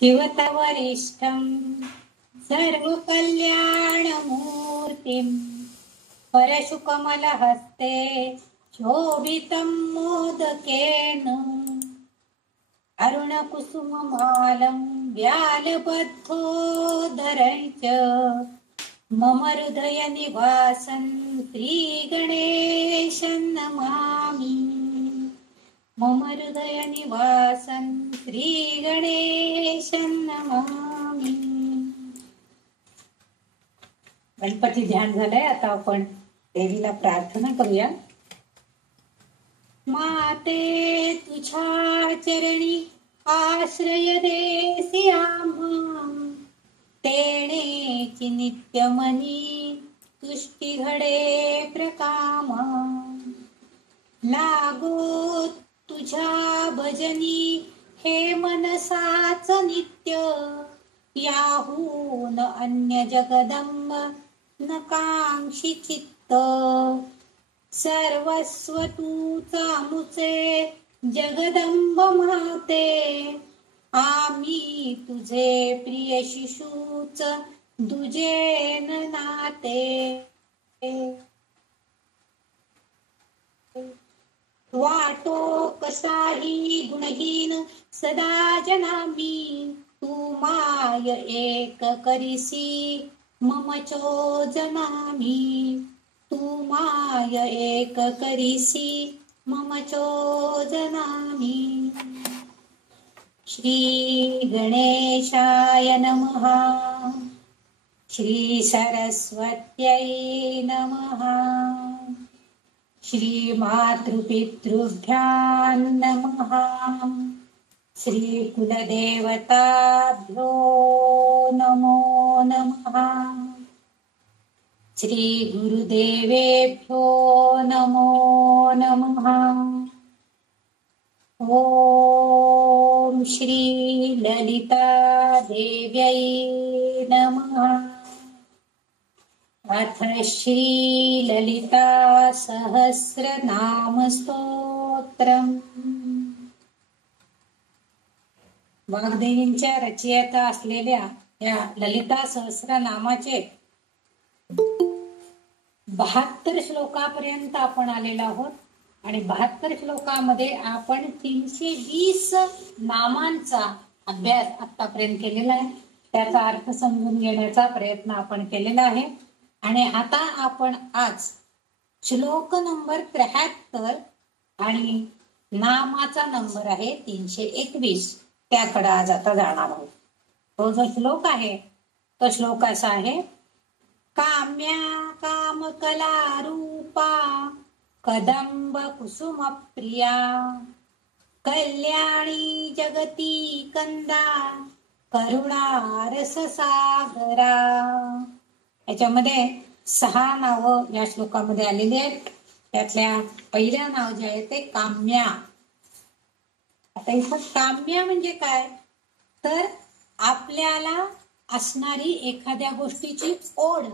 शिवतवरिष्ठं सर्वकल्याणमूर्तिं परशुकमलहस्ते शोभितं मोदकेन अरुणकुसुममालं व्यालबद्धोदरं च मम हृदयनिवासं श्रीगणेशं नमामि। मम हृदयनिवासं श्रीगणेशं नमामि। गणपती ध्यान झालंय, आता आपण देवीला प्रार्थना करूया। माते तुझ्या चरणी आश्रय देसी आम्हा, तेणेची नित्यमनी तुष्टी घडे प्रकामा। लागो तुझ्या भजनी हे मनसाच नित्य, याहून अन्य जगदंब नकांक्षी चित्त। सर्वस्व तूचा मुचे जगदंब माते, आम्ही तुझे प्रिय शिशूच दुजेन नाते। वाटो कसाही गुणहीन सदा जनामी, तू माय एक करिसी मम चोजनामी। तू माय एक करिसी मम चोजनामी। श्री गणेशाय नमः। श्री सरस्वत्यै नमः। श्री मातृपितृभ्यां नमः। श्री कुलदेवताभ्यो नमो नमः। श्री गुरुदेवेभ्यो नमो नमः। ओम श्री ललिता देव्यै नमः। अथ श्री ललिता सहस्रनाम स्तोत्रम्। वाग्देवींच्या रचयिता असलेल्या या ललिता सहस्रनामाचे 72 श्लोकापर्यंत आपण आलेलो आहोत आणि 72 श्लोकामध्ये आपण 320 नामांचा अभ्यास आतापर्यंत केलेला आहे। त्याचा अर्थ समजून घेण्याचा प्रयत्न आपण केलेला आहे आणि आता आपण आज श्लोक नंबर 73 आणि नामाचा नंबर आहे 321, त्याकडे आज आता जाणार आहोत। तो जो श्लोक आहे तो श्लोक असा आहे, काम्या कामकला रूपा कदंब कुसुम प्रिया, कल्याणी जगती कंदा करुणा रस सागरा। याच्यामध्ये 6 नावं या श्लोकामध्ये आलेली आहेत। त्यातल्या पहिल्या नाव जे आहे ते काम्या। आता इथं काम्या म्हणजे काय, तर आपल्याला असणारी एखाद्या गोष्टीची ओढ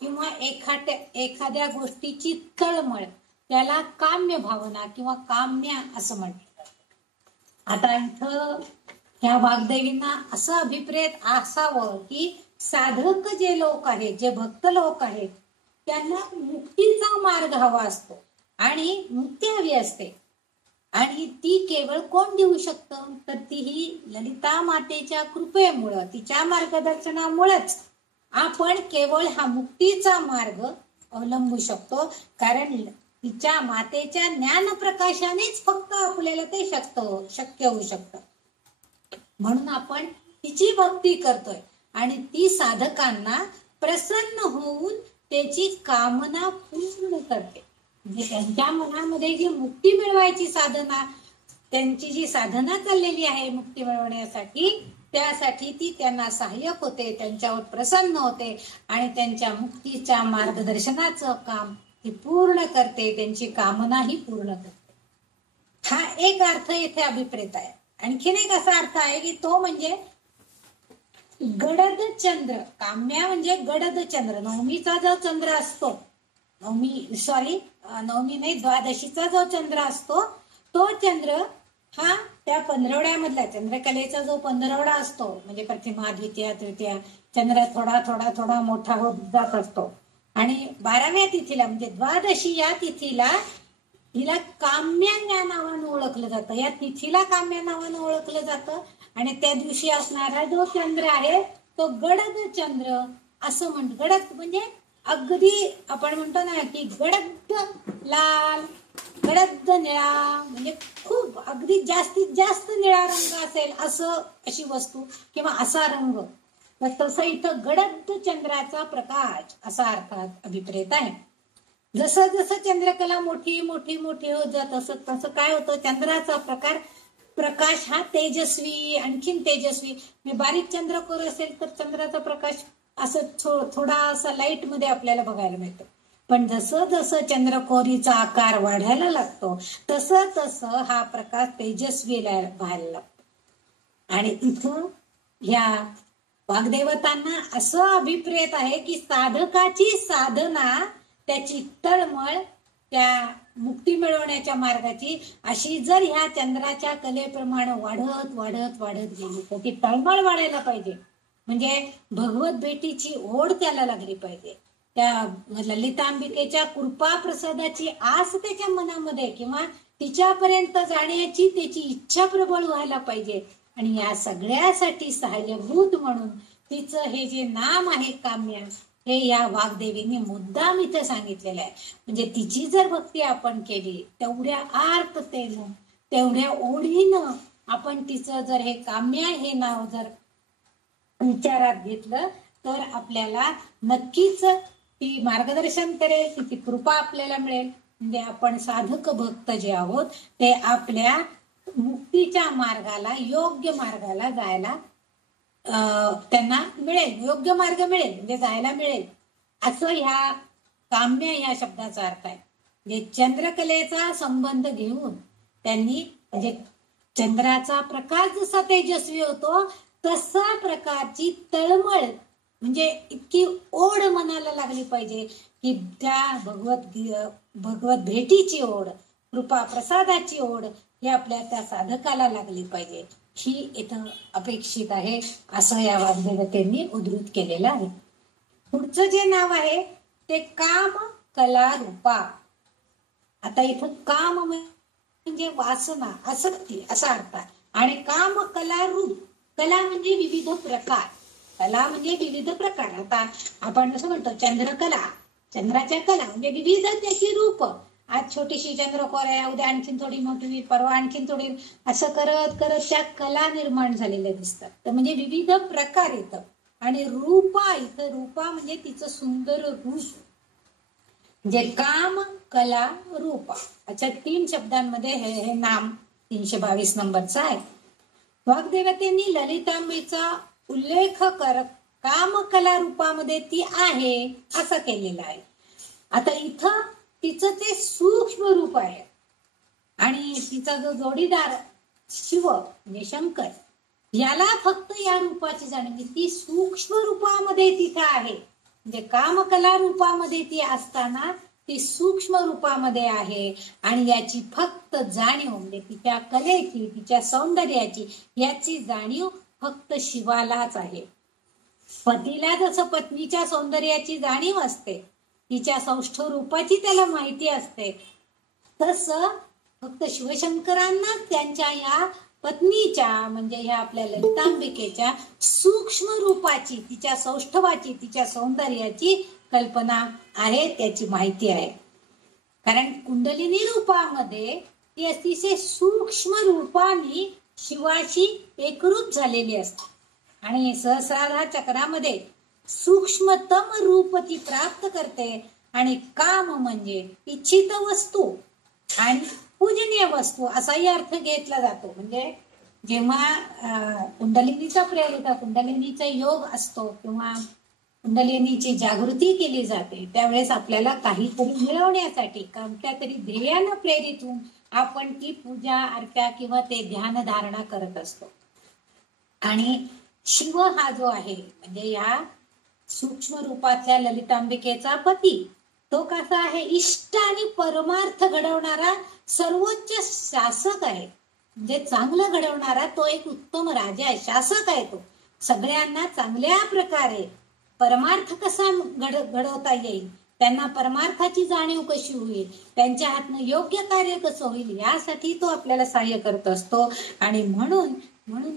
किंवा एखाद्या गोष्टीची तळमळ, त्याला काम्य भावना किंवा काम्या असं म्हणतात। आता इथं ह्या वाग्देवींना असं अभिप्रेत असावं की साधक जे लोक आहेत, जे भक्त लोक आहेत, त्यांना मुक्तीचा मार्ग हवा असतो आणि मुक्ती हवी असते आणि ती केवळ कोण देऊ शकतं, तर ती ही ललिता मातेच्या कृपेमुळं, तिच्या मार्गदर्शनामुळेच आपण केवळ हा मुक्तीचा मार्ग अवलंबू शकतो। कारण तिच्या मातेच्या ज्ञान प्रकाशानेच फक्त आपल्याला ते शक्य होऊ शकतं। म्हणून आपण तिची भक्ती करतोय आणि ती साधकांना प्रसन्न होऊन त्याची कामना पूर्ण करते। म्हणजे त्यांच्या मनामध्ये जी मुक्ती मिळवायची साधना, त्यांची जी साधना चाललेली आहे मुक्ती मिळवण्यासाठी, त्यासाठी ती त्यांना सहाय्यक होते, त्यांच्यावर प्रसन्न होते आणि त्यांच्या मुक्तीच्या मार्गदर्शनाचं काम ती पूर्ण करते, त्यांची कामनाही पूर्ण करते। हा एक अर्थ इथे अभिप्रेत आहे। आणखीन एक असा अर्थ आहे की तो म्हणजे गडद चंद्र। काम्या म्हणजे गडद चंद्र। नवमीचा जो चंद्र असतो, नवमी नाही, द्वादशीचा जो चंद्र असतो, तो चंद्र हा त्या पंधरवड्यामधला चंद्रकलेचा जो पंधरवडा असतो म्हणजे प्रतिमा द्वितीया तृतीया चंद्र थोडा थोडा थोडा मोठा होत जात असतो आणि 12व्या तिथीला म्हणजे द्वादशी या तिथीला हिला काम्या या नावानं ओळखलं जातं. या तिथीला काम्या नावानं ओळखलं जातं आणि त्या दिवशी असणारा जो चंद्र आहे तो गडद चंद्र असं म्हणतो. गडद म्हणजे अगदी आपण म्हणतो ना की गडद लाल गडद निळा म्हणजे खूप अगदी जास्तीत जास्त निळा रंग असेल असं अशी वस्तू किंवा असा रंग. तसं इथं गडद चंद्राचा प्रकाश असा अर्थात अभिप्रेत आहे. जसं जसं चंद्रकला मोठी मोठी मोठी होत जात असत तसं काय होतं चंद्राचा प्रकाश हा तेजस्वी आणखीन तेजस्वी. बारीक चंद्रकोर असेल तर चंद्राचा प्रकाश असं थोडासा लाईट मध्ये आपल्याला बघायला मिळतो. पण जसं जसं चंद्रकोरीचा आकार वाढायला लागतो तसं तसं हा प्रकाश तेजस्वी व्हायला लागतो. आणि इथं ह्या वाग्देवतांना असं अभिप्रेत आहे की साधकाची साधना त्याची तळमळ त्या मुक्ती मिळवण्याच्या मार्गाची अशी जर ह्या चंद्राच्या कलेप्रमाणे वाढत वाढत वाढत गेली तर ती तळमळ वाढायला पाहिजे. म्हणजे भगवत भेटीची ओढ त्याला लागली पाहिजे. त्या ललितांबिकेच्या कृपा प्रसादाची आस त्याच्या मनामध्ये किंवा तिच्यापर्यंत जाण्याची त्याची इच्छा प्रबळ व्हायला पाहिजे. आणि या सगळ्यासाठी सहाय्यभूत म्हणून तिचं हे जे नाम आहे काम्या हे या वाग्देवीने मुद्दाम इथे सांगितलेलं आहे. म्हणजे तिची जर भक्ती आपण केली तेवढ्या आर्ततेनं तेवढ्या ओढीनं आपण तिचं जर हे काम्या हे नाव जर विचारात घेतलं तर आपल्याला नक्कीच ती मार्गदर्शन करेल, तिची कृपा आपल्याला मिळेल. म्हणजे आपण साधक भक्त जे आहोत ते आपल्या मुक्तीच्या मार्गाला योग्य मार्गाला जायला त्यांना मिळेल, योग्य मार्ग मिळेल म्हणजे जायला मिळेल असं ह्या काम्य या शब्दाचा अर्थ आहे. म्हणजे चंद्रकलेचा संबंध घेऊन त्यांनी म्हणजे चंद्राचा प्रकाश जसा तेजस्वी होतो तसा प्रकारची तळमळ म्हणजे इतकी ओढ मनाला लागली पाहिजे की त्या भगवत भेटीची ओढ कृपा प्रसादाची ओढ ही आपल्या त्या साधकाला लागली पाहिजे. ही इथं अपेक्षित आहे असं या वाग्देवतेंनी उद्धृत केलेलं आहे. पुढचं जे नाव आहे ते काम कला रूपा. आता इथं काम म्हणजे वासना आसक्ती असा अर्थ आहे आणि काम कला रूप. कला म्हणजे विविध प्रकार, कला म्हणजे विविध प्रकार. आता आपण असं म्हणतो चंद्रकला, चंद्राच्या कला म्हणजे विविध त्याची रूप. आज छोटीशी चंद्रकोर आहे, उद्या आणखीन थोडी मोठी, परवा आणखीन थोडी, असं करत करत त्या कला निर्माण झालेल्या दिसतात. तर म्हणजे विविध प्रकार येतं. आणि रूपा इथं रूपा म्हणजे तिचं सुंदर रूप म्हणजे काम कला रूपा अशा 3 शब्दांमध्ये हे नाम 322 नंबरचं आहे. वाग्देवतेंनी ललितांबेचा उल्लेख करत काम कला रूपामध्ये ती आहे असं केलेलं आहे. आता इथं तिचं ते सूक्ष्म रूप आहे आणि तिचा जो जोडीदार शिव म्हणजे शंकर याला फक्त या रूपाची जाणीव. ती सूक्ष्म रूपामध्ये तिथं आहे म्हणजे कामकला रूपामध्ये ती असताना ती सूक्ष्म रूपामध्ये आहे आणि याची फक्त जाणीव म्हणजे तिच्या कलेची तिच्या सौंदर्याची याची जाणीव फक्त शिवालाच आहे. पतीला जसं पत्नीच्या सौंदर्याची जाणीव असते, तिच्या सौष्ठव रूपाची त्याला माहिती असते, तसं फक्त शिवशंकरांना त्यांच्या या पत्नीच्या म्हणजे ह्या आपल्या ललितांबिकेच्या सूक्ष्म रूपाची तिच्या सौष्ठवाची तिच्या सौंदर्याची कल्पना आहे, त्याची माहिती आहे. कारण कुंडलिनी रूपामध्ये ती अतिशय सूक्ष्म रूपाने शिवाशी एकरूप झालेली असते आणि सहस्रार चक्रामध्ये सूक्ष्मतम रूप ती प्राप्त करते. आणि काम म्हणजे इच्छित वस्तू आणि पूजनीय वस्तू असाही अर्थ घेतला जातो. म्हणजे जेव्हा कुंडलिनीचा प्रयोग होता, कुंडलिनीचा योग असतो किंवा कुंडलिनीची जागृती केली जाते त्यावेळेस आपल्याला काहीतरी मिळवण्यासाठी कोणत्या तरी ध्येयानं प्रेरित होऊन आपण ती पूजा अर्चा किंवा ते ध्यान धारणा करत असतो. आणि शिव हा जो आहे म्हणजे या सूक्ष्म रूपातल्या ललितांबिकेचा पती तो कसा आहे, इष्ट आणि परमार्थ घडवणारा सर्वोच्च शासक आहे. म्हणजे चांगलं घडवणारा तो एक उत्तम राजा आहे, शासक आहे. तो सगळ्यांना चांगल्या प्रकारे परमार्थ कसा घडवता येईल, त्यांना परमार्थाची जाणीव कशी होईल, त्यांच्या हातनं योग्य कार्य कसं होईल, यासाठी तो आपल्याला सहाय्य करत असतो. आणि म्हणून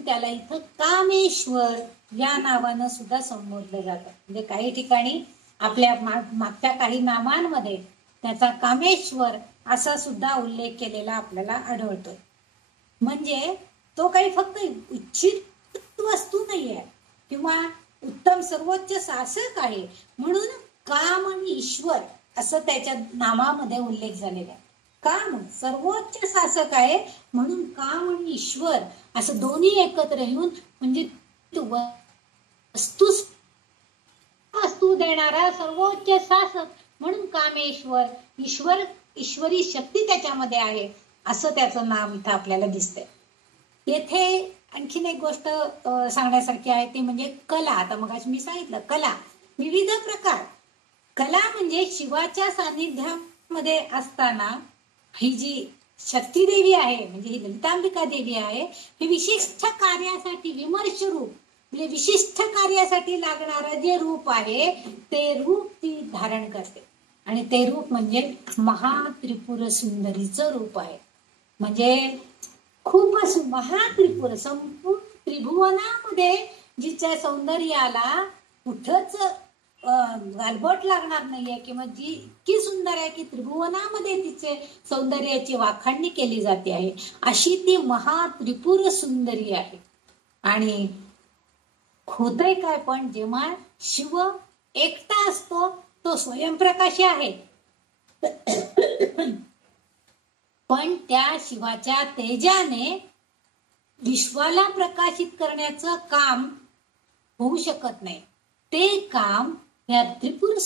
त्याला इथं कामेश्वर या नावानं सुद्धा संबोधलं जातं. म्हणजे काही ठिकाणी आपल्या मागच्या काही नामांमध्ये त्याचा कामेश्वर असा सुद्धा उल्लेख केलेला आपल्याला आढळतोय. म्हणजे तो काही फक्त इच्छित वस्तू नाहीये किंवा उत्तम सर्वोच्च शासक आहे, म्हणून काम आणि ईश्वर असं त्याच्या नामामध्ये उल्लेख झालेला आहे. काम सर्वोच्च शासक आहे म्हणून काम आणि ईश्वर असं दोन्ही एकत्र येऊन म्हणजे वस्तू देणारा सर्वोच्च शासक म्हणून कामेश्वर, ईश्वरी शक्ती त्याच्यामध्ये आहे असं त्याचं नाम इथं आपल्याला दिसतंय. येथे आणखीन एक गोष्ट सांगण्यासारखी आहे, ते म्हणजे कला. आता मग मी सांगितलं कला, विविध प्रकार. कला म्हणजे शिवाच्या सानिध्यामध्ये असताना ही जी शक्ती देवी आहे, म्हणजे ही ललितांबिका देवी आहे, ही विशिष्ट कार्यासाठी विमर्श रूप, म्हणजे विशिष्ट कार्यासाठी लागणारं जे रूप आहे ते रूप ती धारण करते. आणि ते रूप म्हणजे महात्रिपुर सुंदरीचं रूप आहे. म्हणजे खूपच महात्रिपुर, संपूर्ण त्रिभुवनामध्ये जिच्या सौंदर्याला कुठंच गालबोट लागणार नाहीये, किंवा जी इतकी सुंदर आहे की त्रिभुवनामध्ये तिचे सौंदर्याची वाखाणणी केली जाते आहे, अशी ती महात्रिपुर सुंदरी आहे. आणि होतंय काय, पण जेव्हा शिव एकटा असतो तो स्वयंप्रकाशी आहे, पण त्या शिवाच्या तेजाने विश्वाला प्रकाशित करण्याचं काम होऊ शकत नाही. ते काम या त्रिपुर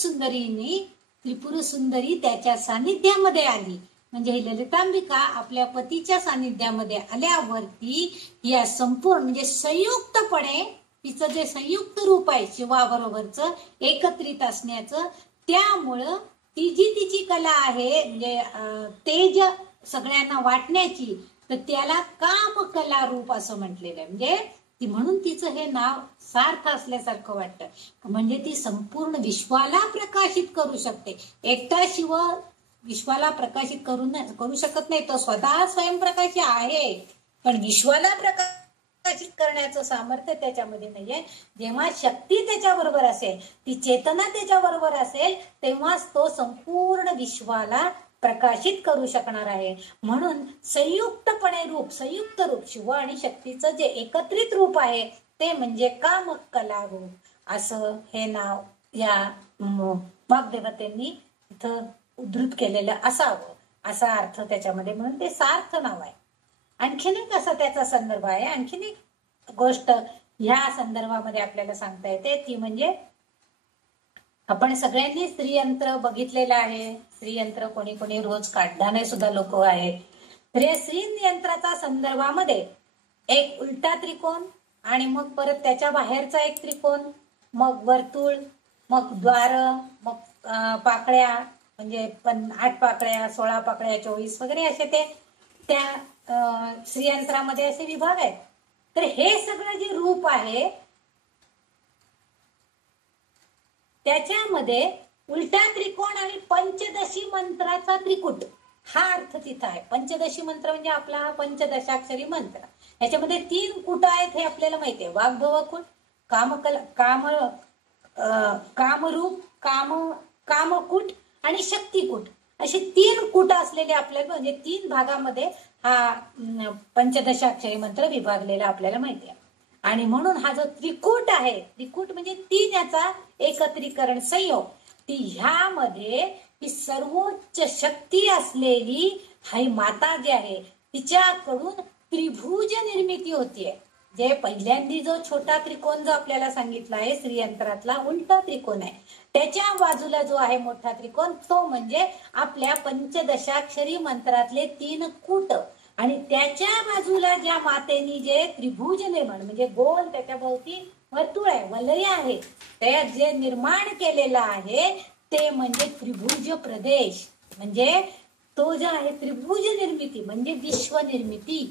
सुंदरी त्याच्या सानिध्यामध्ये आली, म्हणजे ही ललितांबिका आपल्या पतीच्या सानिध्यामध्ये आल्यावरती या संपूर्ण म्हणजे संयुक्तपणे तिचं जे संयुक्त रूप आहे शिवाबरोबरचं एकत्रित असण्याचं, त्यामुळं ती जी तिची कला आहे म्हणजे तेज सगळ्यांना वाटण्याची, तर त्याला कामकला रूप असं म्हटलेलं आहे. म्हणजे ती म्हणून तिचं हे नाव सार्थ असल्यासारखं वाटतं. म्हणजे ती संपूर्ण विश्वाला प्रकाशित करू शकते. एकटा शिव विश्वाला प्रकाशित करू शकत नाही, तो स्वतः स्वयंप्रकाशी आहे, पण विश्वाला प्रकाशित करण्याचं सामर्थ्य त्याच्यामध्ये नाहीये. जेव्हा शक्ती त्याच्याबरोबर असेल, ती चेतना त्याच्याबरोबर असेल, तेव्हाच तो संपूर्ण विश्वाला प्रकाशित करू शकणार आहे. म्हणून संयुक्त रूप शिव आणि शक्तीचं जे एकत्रित रूप आहे ते म्हणजे कामकला रूप, असं हे नाव या वाग्देवतेंनी इथं उद्धृत केलेलं असावं, असा अर्थ त्याच्यामध्ये, म्हणून ते सार्थ नाव आहे. आणखीन एक असा त्याचा संदर्भ आहे. आणखीन एक गोष्ट ह्या संदर्भामध्ये आपल्याला सांगता येते, ती म्हणजे आपण सगळ्यांनी श्रीयंत्र बघितलेलं आहे. श्रीयंत्र कोणी कोणी रोज काढणारे सुद्धा लोक आहेत. तर या श्रीयंत्राचा संदर्भामध्ये एक उलटा त्रिकोण आणि मग परत त्याच्या बाहेरचा एक त्रिकोण, मग वर्तुळ, मग द्वार, मग पाकळ्या, म्हणजे 8 पाकळ्या, 16 पाकळ्या, 24 वगैरे असे ते त्या श्रीयंत्रामध्ये असे विभाग आहेत. तर हे सगळं जे रूप आहे त्याच्यामध्ये उलटा त्रिकोण आणि पंचदशी मंत्राचा त्रिकूट हा अर्थ तिथं आहे. पंचदशी मंत्र म्हणजे आपला हा पंचदशाक्षरी मंत्र. याच्यामध्ये 3 कूट आहेत हे आपल्याला माहिती आहे. वाग्भव कूट, कामरूप, कामकूट आणि शक्तिकूट, असे 3 कूट असलेले आपल्याला, म्हणजे 3 भागामध्ये हा पंचदशाक्षरी मंत्र विभागलेला आपल्याला माहिती आहे. आणि म्हणून हा जो त्रिकूट आहे, त्रिकूट म्हणजे 3 याचा एकत्रीकरण, संयोग, ती ह्यामध्ये ही सर्वोच्च शक्ती असलेली हाई माता जी आहे तिच्याकडून त्रिभुज निर्मिती होतीये. जे पहिल्यांदी जो छोटा त्रिकोण जो आपल्याला सांगितला आहे श्रीयंत्रातला उलटा त्रिकोण आहे, त्याच्या बाजूला जो आहे मोठा त्रिकोण, तो म्हणजे आपल्या पंचदशाक्षरी मंत्रातले 3 कूट. आणि त्याच्या बाजूला ज्या मातेनी जे त्रिभुज निर्माण, म्हणजे गोल त्याच्या भोवती वर्तुळ आहे, वलय आहे, ते जे निर्माण केलेलं आहे ते म्हणजे त्रिभुज प्रदेश. म्हणजे तो जो आहे त्रिभुज निर्मिती म्हणजे विश्व निर्मिती.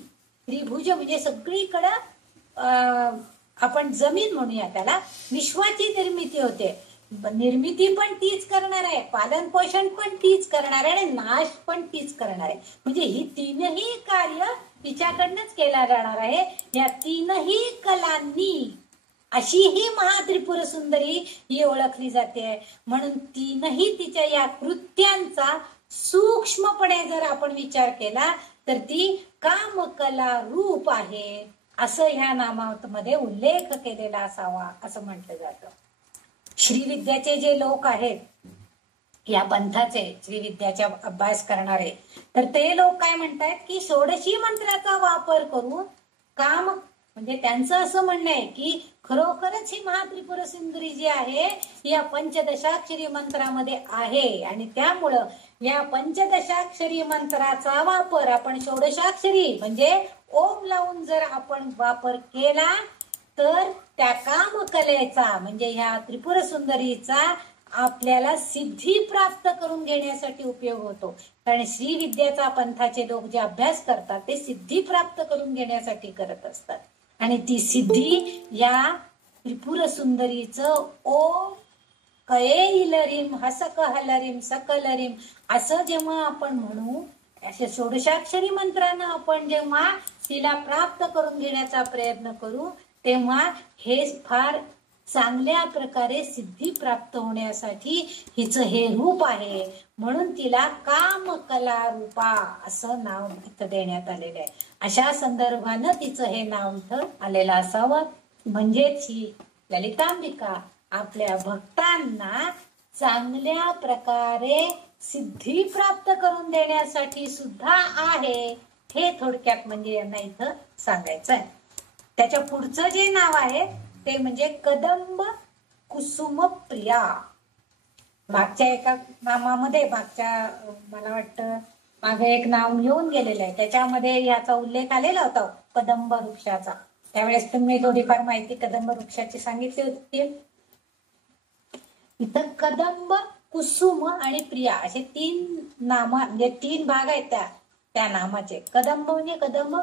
त्रिभुज म्हणजे सगळीकडं आपण जमीन म्हणूया त्याला, विश्वाची निर्मिती होते. निर्मिती पण तीच करणार आहे, पालन पोषण पण तीच करणार आहे आणि नाश पण तीच करणार आहे. म्हणजे ही तीनही कार्य तिच्याकडनंच केला जाणार आहे. या तीनही कलांनी अशी ही महात्रिपुर सुंदरी ही ओळखली जाते. म्हणून तीनही तिच्या या कृत्यांचा सूक्ष्मपणे जर आपण विचार केला तर ती कामकला रूप आहे असं ह्या नामामध्ये उल्लेख केलेला असावा असं म्हटलं जातं. श्रीविद्याचे जे लोक आहेत या पंथाचे, श्रीविद्याचा अभ्यास करणारे, तर ते लोक काय म्हणतात की षोडशी मंत्राचा वापर करून काम, म्हणजे त्यांचं असं म्हणणं आहे की खरोखरच ही महात्रिपुर सुंदरी जी आहे या पंचदशाक्षरी मंत्रामध्ये आहे आणि त्यामुळं या पंचदशाक्षरी मंत्राचा वापर आपण षोडशाक्षरी म्हणजे ओम लावून जर आपण वापर केला तर त्या कामकलेचा म्हणजे ह्या त्रिपुर सुंदरीचा आपल्याला सिद्धी प्राप्त करून घेण्यासाठी उपयोग होतो. कारण श्रीविद्याचा पंथाचे लोक जे अभ्यास करतात ते सिद्धी प्राप्त करून घेण्यासाठी करत असतात आणि ती सिद्धी या त्रिपुर सुंदरीचं ओम कयेलरीम हसक हलरीम सकलरीम असं जेव्हा आपण म्हणू, अशा षोडशाक्षरी मंत्रानं आपण जेव्हा तिला प्राप्त करून घेण्याचा प्रयत्न करू तेव्हा हे फार चांगल्या प्रकारे सिद्धी प्राप्त होण्यासाठी हिचं हे रूप आहे. म्हणून तिला कामकला रूपा असं नाव इथं देण्यात आलेलं आहे. अशा संदर्भानं तिचं हे नाव इथं आलेलं असावं. म्हणजेच ही ललितांबिका आपल्या भक्तांना चांगल्या प्रकारे सिद्धी प्राप्त करून देण्यासाठी सुद्धा आहे, हे थोडक्यात म्हणजे यांना इथं सांगायचं आहे. त्याच्या पुढचं जे नाव आहे ते म्हणजे कदंब कुसुम प्रिया. मागच्या एका नामामध्ये मला वाटतं मागे एक नाव येऊन गेलेलं आहे, त्याच्यामध्ये याचा उल्लेख आलेला होता कदंब वृक्षाचा. त्यावेळेस तुम्ही थोडीफार माहिती कदंब वृक्षाची सांगितली होती. इथं कदंब, कुसुम आणि प्रिया असे तीन नाम म्हणजे तीन भाग आहेत त्या नामाचे. कदंब म्हणजे कदंब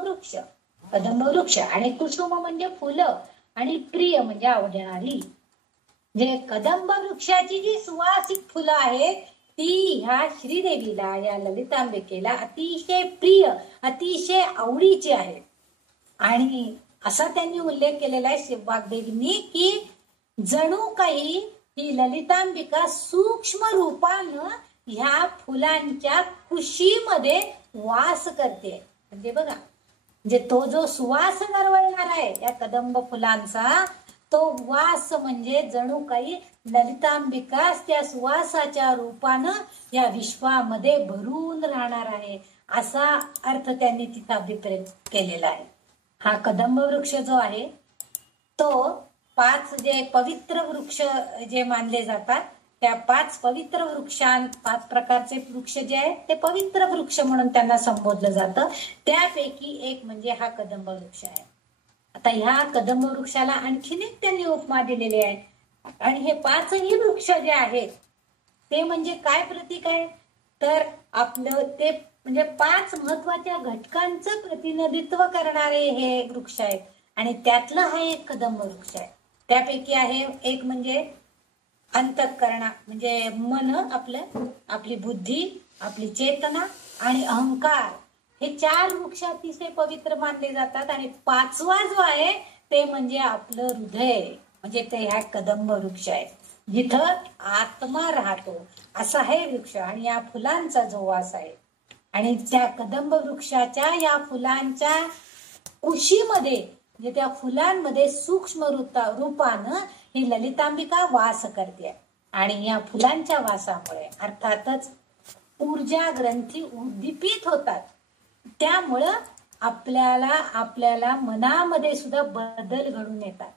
वृक्ष आणि कुसुम म्हणजे फुलं आणि प्रिय म्हणजे आवडणारी. जे कदंब वृक्षाची जी सुवासिक फुलं आहेत ती ह्या श्रीदेवीला, या ललितांबिकेला अतिशय प्रिय, अतिशय आवडीची आहेत. आणि असा त्यांनी उल्लेख केलेला आहे वाग्देवींनी की जणू काही ही ललितांबिका सूक्ष्म रूपानं ह्या फुलांच्या कुशीमध्ये वास करते. म्हणजे बघा, म्हणजे तो जो सुवास दरवळणार आहे या कदंब फुलांचा, तो वास म्हणजे जणू काही ललितांबिका त्या सुवासाच्या रूपानं या विश्वामध्ये भरून राहणार आहे असा अर्थ त्यांनी तिथं अभिप्रेत केलेला आहे. हा कदंब वृक्ष जो आहे तो 5 जे पवित्र वृक्ष जे मानले जातात त्या 5 पवित्र 5 प्रकारचे वृक्ष जे आहेत ते पवित्र वृक्ष म्हणून त्यांना संबोधलं जातं. त्यापैकी एक म्हणजे हा कदंब वृक्ष आहे. आता ह्या कदंब वृक्षाला आणखीन एक त्यांनी उपमा दिलेली आहे. आणि हे 5ही वृक्ष जे आहेत ते म्हणजे काय प्रतीक आहे, तर आपलं ते म्हणजे 5 महत्वाच्या घटकांचं प्रतिनिधित्व करणारे हे वृक्ष आहेत. आणि त्यातला हा एक कदंब वृक्ष आहे. त्यापैकी आहे एक म्हणजे अंतःकरणा म्हणजे मन, आपली बुद्धी, आपली चेतना आणि अहंकार, हे 4 वृक्ष अतिशय पवित्र मानले जातात. आणि 5वा जो आहे ते म्हणजे आपलं हृदय, म्हणजे ते ह्या कदंब वृक्ष आहे जिथं आत्मा राहतो असा हे वृक्ष. आणि या फुलांचा जो वास आहे आणि त्या कदंब वृक्षाच्या या फुलांच्या कुशीमध्ये म्हणजे त्या फुलांमध्ये सूक्ष्म रूपानं ही ललितांबिका वास करते. आणि या फुलांच्या वासामुळे अर्थातच ऊर्जा ग्रंथी उद्दीपित होतात. त्यामुळं आपल्याला मनामध्ये सुद्धा बदल घडून येतात.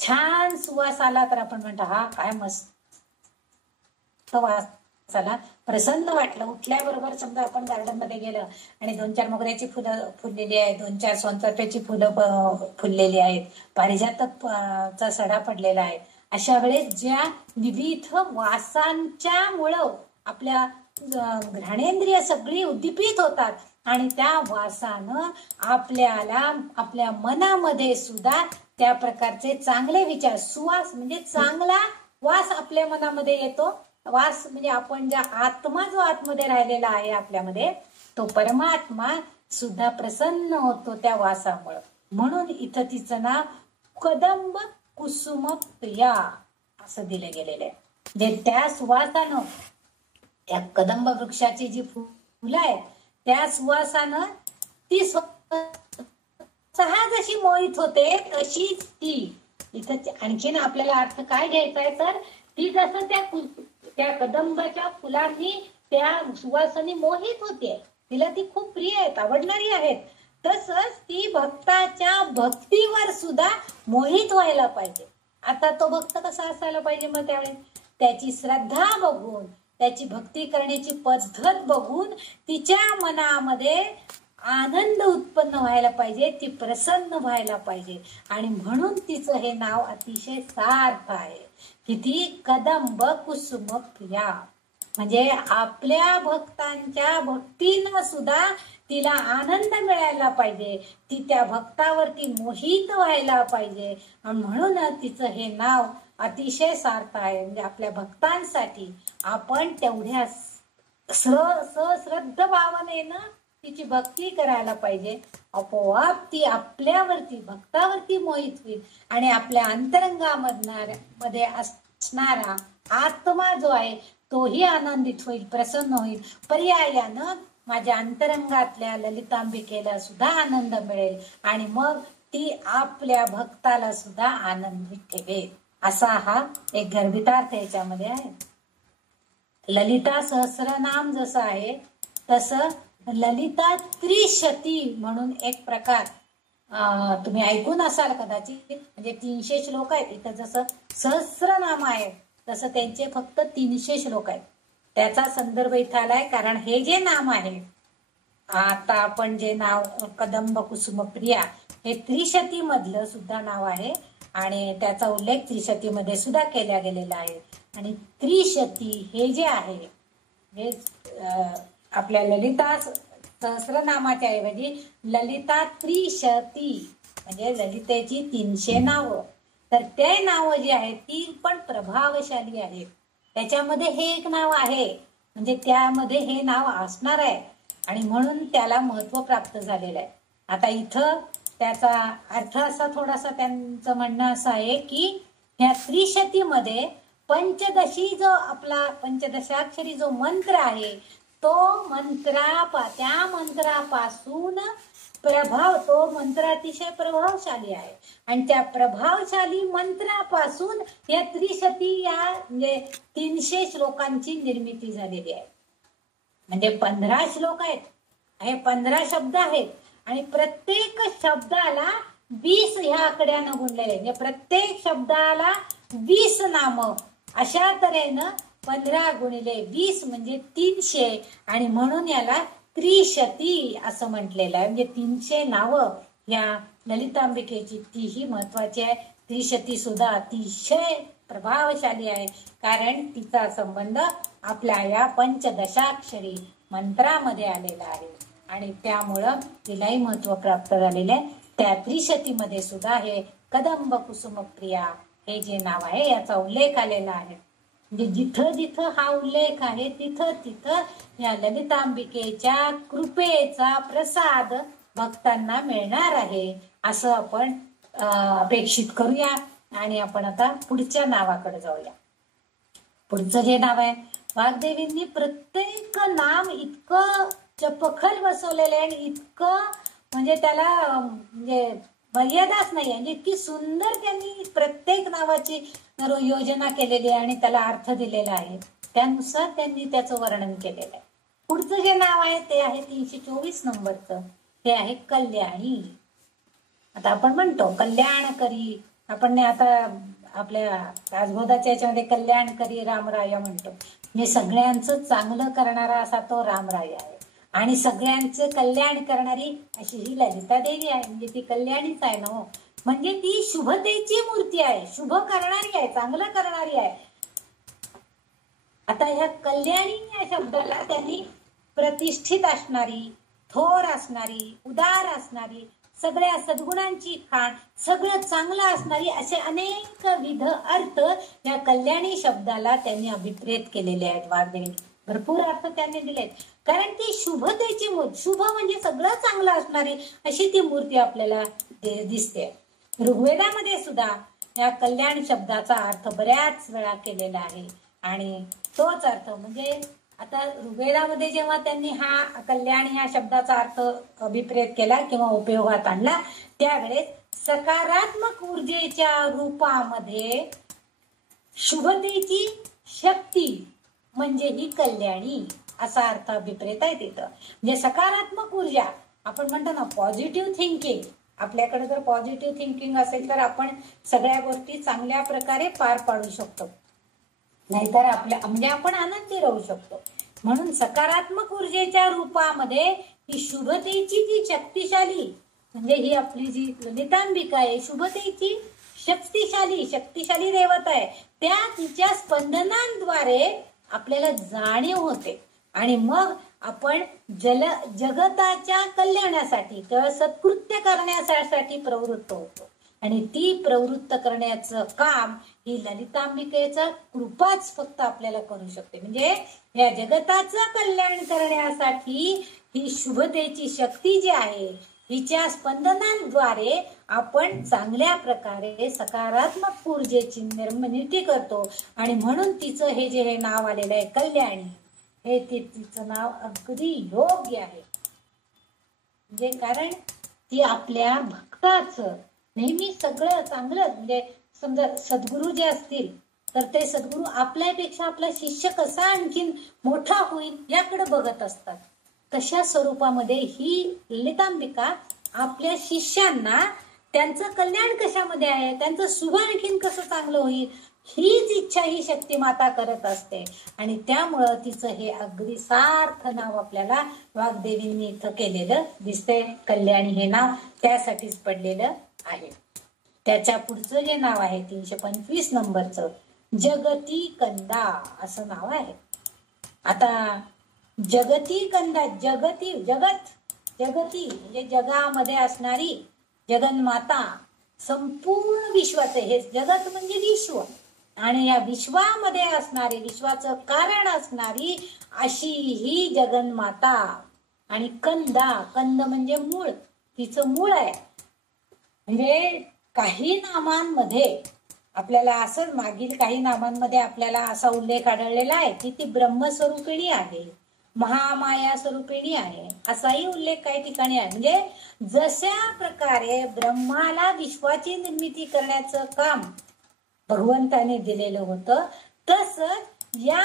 छान सुवास आला तर आपण म्हणतो हा काय मस्त वास आला, प्रसन्न वाटलं. उठल्याबरोबर समजा आपण गार्डन मध्ये गेलं आणि 2-4 मोगऱ्याची फुलं फुललेली आहेत, 2-4 सोनचाफ्याची फुलं फुललेली आहेत, पारिजातकचा सडा पडलेला आहे. अशा वेळेस ज्या विविध वासांच्या मुळे आपल्या घ्राणेंद्रिय सगळी उद्दीपित होतात आणि त्या वासानं आपल्या मनामध्ये सुद्धा त्या प्रकारचे चांगले विचार, सुवास म्हणजे चांगला वास आपल्या मनामध्ये येतो. वास म्हणजे आपण ज्या आत्मा जो आतमध्ये राहिलेला आहे आपल्यामध्ये, तो परमात्मा सुद्धा प्रसन्न होतो त्या वासामुळे. म्हणून इथं तिचं नाव कदंब कुसुम प्रिया असं दिले गेलेले आहे. म्हणजे त्या सुवासानं, त्या कदंब वृक्षाची जी फुलं आहेत त्या सुवासानं ती स्वतः जशी मोहित होते तशीच ती इथं. आणखीन आपल्याला अर्थ काय घ्यायचा आहे तर, ती जसं त्या कदंबाच्या फुलांनी त्या सुवासानी मोहित होते, तिला ती खूप प्रिय आहेत, आवडणारी आहेत, तसंच ती भक्ताच्या भक्तीवर सुद्धा मोहित व्हायला पाहिजे. आता तो भक्त कसा असायला पाहिजे मग त्यावेळी, त्याची श्रद्धा बघून, त्याची भक्ती करण्याची पद्धत बघून तिच्या मनामध्ये आनंद उत्पन्न व्हायला पाहिजे, ती प्रसन्न व्हायला पाहिजे. आणि म्हणून तिचं हे नाव अतिशय सार्थ आहे की ती कदंब कुसुम प्रिया. म्हणजे आपल्या भक्तांच्या भक्तीनं सुद्धा तिला आनंद मिळायला पाहिजे, ती त्या भक्तावरती मोहित व्हायला पाहिजे. आणि म्हणून तिचं हे नाव अतिशय सार्थ आहे. म्हणजे आपल्या भक्तांसाठी आपण तेवढ्या सश्रद्ध भावनेनं तिची भक्ती करायला पाहिजे. आपोआप ती आपल्यावरती, भक्तावरती मोहित होईल आणि आपल्या अंतरंगामध्ये असणारा आत्मा जो आहे तोही आनंदित होईल, प्रसन्न होईल. पर्यायानं माझ्या अंतरंगातल्या ललितांबिकेला सुद्धा आनंद मिळेल आणि मग ती आपल्या भक्ताला सुद्धा आनंदित ठेवेल. असा हा एक गर्भितार्थ याच्यामध्ये आहे. ललिता सहस्रनाम जसं आहे तसं ललिता त्रिशती म्हणून एक प्रकार तुम्ही ऐकून असाल कदाचित. म्हणजे 300 श्लोक आहेत. इथं जसं सहस्रनाम आहे तसं त्यांचे फक्त 300 श्लोक आहेत. त्याचा संदर्भ इथं आलाय कारण हे जे नाम आहे, आता आपण जे नाव कदंब कुसुम प्रिया, हे त्रिशती मधलं सुद्धा नाव आहे आणि त्याचा उल्लेख त्रिशतीमध्ये सुद्धा केला गेलेला आहे. आणि त्रिशती हे जे आहे हे आपल्या ललिता सहस्रनामाच्या ऐवजी ललिता त्रिशती म्हणजे ललितेची 300 नावं. तर ते नावं जी आहेत ती पण प्रभावशाली आहेत. त्याच्यामध्ये हे एक नाव आहे म्हणजे त्यामध्ये हे नाव असणार आहे आणि म्हणून त्याला महत्व प्राप्त झालेलं आहे. आता इथं त्याचा अर्थ असा थोडासा त्यांचं म्हणणं असं आहे की ह्या त्रिशतीमध्ये पंचदशी जो आपला पंचदशाक्षरी जो मंत्र आहे तो त्या मंत्रापासून तो मंत्र अतिशय प्रभावशाली आहे आणि त्या प्रभावशाली मंत्रापासून या त्रिशती या म्हणजे 300 श्लोकांची निर्मिती झालेली आहे. म्हणजे 15 श्लोक आहेत, हे 15 शब्द आहेत आणि प्रत्येक शब्दाला 20 ह्या आकड्यानं गुणलेले. म्हणजे प्रत्येक शब्दाला 20 नामं, अशा तऱ्हेनं 15 गुणिले 20 म्हणजे 300 आणि म्हणून याला त्रिशती असं म्हटलेलं आहे. म्हणजे 300 नावं ह्या ललितांबिकेची तीही महत्वाची आहे. त्रिशती सुद्धा अतिशय प्रभावशाली आहे कारण तिचा संबंध आपल्या या पंचदशाक्षरी मंत्रामध्ये आलेला आहे आणि त्यामुळं तिलाही महत्व प्राप्त झालेले आहे. त्या त्रिशतीमध्ये सुद्धा हे कदंब कुसुम प्रिया हे जे नाव आहे याचा उल्लेख आलेला आहे. म्हणजे जिथं जिथं हा उल्लेख आहे तिथं तिथं या ललितांबिकेच्या कृपेचा प्रसाद भक्तांना मिळणार आहे असं आपण अपेक्षित करूया. आणि आपण आता पुढच्या नावाकडे जाऊया. पुढचं जे नाव आहे, वाग्देवींनी प्रत्येक नाम इतकं चपखल बसवलेलं आहे आणि इतकं म्हणजे त्याला म्हणजे मर्यादाच नाही आहे. म्हणजे इतकी सुंदर त्यांनी प्रत्येक नावाची योजना केलेली आहे आणि त्याला अर्थ दिलेला आहे. त्यानुसार त्यांनी त्याचं वर्णन केलेलं आहे. पुढचं जे नाव आहे ते आहे 324 नंबरचं, ते आहे कल्याणी. आता आपण म्हणतो कल्याण करी, आपण आता आपल्या राजबोधाच्या याच्यामध्ये कल्याण करी रामराया म्हणतो. म्हणजे सगळ्यांचं चांगलं करणारा असा तो रामराया आहे आणि सगळ्यांचं कल्याण करणारी अशी ही ललिता देवी आहे. म्हणजे ती कल्याणीच आहे ना. म्हणजे ती शुभतेची मूर्ती आहे, शुभ करणारी आहे, चांगलं करणारी आहे. आता ह्या कल्याणी या शब्दाला त्यांनी प्रतिष्ठित असणारी, थोर असणारी, उदार असणारी, सगळ्या सद्गुणांची खाण, सगळं चांगलं असणारी, असे अनेक विध अर्थ या कल्याणी शब्दाला त्यांनी अभिप्रेत केलेले आहेत. वाग्देवी भरपूर अर्थ त्यांनी दिलेत, कारण ती शुभतेची मूर्ती, शुभ म्हणजे सगळं चांगलं असणारी अशी ती मूर्ती आपल्याला दिसते. ऋग्वेदामध्ये सुद्धा या कल्याण शब्दाचा अर्थ बऱ्याच वेळा केलेला आहे. आणि तोच अर्थ म्हणजे आता ऋग्वेदामध्ये जेव्हा त्यांनी हा कल्याण या शब्दाचा अर्थ अभिप्रेत केला किंवा उपयोगात आणला, त्यावेळेस सकारात्मक ऊर्जेच्या रूपामध्ये शुभतेची शक्ती म्हणजे ही कल्याणी असा अर्थ अभिप्रेत आहे तिथं. म्हणजे सकारात्मक ऊर्जा, आपण म्हणतो ना पॉझिटिव्ह थिंकिंग, आपल्याकडे जर पॉझिटिव्ह थिंकिंग असेल तर आपण सगळ्या गोष्टी चांगल्या प्रकारे पार पाडू शकतो, नाहीतर म्हणजे आपण आनंदी राहू शकतो. म्हणून सकारात्मक ऊर्जेच्या रूपामध्ये ही शुभतेची जी शक्तिशाली, म्हणजे ही आपली जी ललितांबिका आहे, शुभतेची शक्तिशाली देवता आहे, त्या तिच्या स्पंदनांद्वारे आपल्याला जाणीव होते. आणि मग आपण जगताच्या कल्याणासाठी किंवा सत्कृत्य करण्यासाठी प्रवृत्त होतो. आणि ती प्रवृत्त करण्याचं काम ही ललितांबिकेचा कृपाच फक्त आपल्याला करू शकते. म्हणजे या जगताचं कल्याण करण्यासाठी ही शुभतेची शक्ती जी आहे, हिच्या स्पंदनांद्वारे आपण चांगल्या प्रकारे सकारात्मक ऊर्जेची निर्मिती करतो. आणि म्हणून तिचं हे नाव आलेलं आहे कल्याणी, हे तिचं नाव अगदी योग्य आहे. म्हणजे कारण ती आपल्या भक्ताचं नेहमी सगळं चांगलं, म्हणजे समजा सद्गुरू जे असतील तर ते सद्गुरू आपल्यापेक्षा आपला शिष्य कसा आणखीन मोठा होईल याकडे बघत असतात. तशा स्वरूपामध्ये ही ललितांबिका आपल्या शिष्यांना त्यांचं कल्याण कशामध्ये आहे, त्यांचं शुभ आणखीन कसं चांगलं होईल हीच इच्छा ही शक्ती माता करत असते. आणि त्यामुळं तिचं हे अगदी सार्थ नाव आपल्याला वाग्देवींनी इथं केलेलं दिसते. कल्याणी हे नाव त्यासाठीच पडलेलं आहे. त्याच्या पुढचं जे नाव आहे 325 नंबरचं जगती कंदा असं नाव आहे. आता जगती कंदा, जगती म्हणजे जगामध्ये असणारी जगन्माता, संपूर्ण विश्वाचं हे जगत म्हणजे विश्व, आणि या विश्वामध्ये असणारी, विश्वाचं कारण असणारी अशी ही जगन्माता. आणि कंद म्हणजे मूळ, तिचं मूळ आहे. म्हणजे काही नामांमध्ये आपल्याला असं, मागील काही नामांमध्ये आपल्याला असा उल्लेख आढळलेला आहे की ती ब्रह्मस्वरूपिणी आहे, महामाया स्वरूपिणी आहे, असाही उल्लेख काही ठिकाणी आहे. म्हणजे जशा प्रकारे ब्रह्माला विश्वाची निर्मिती करण्याचं काम भगवंताने दिलेलं होतं, तसंच या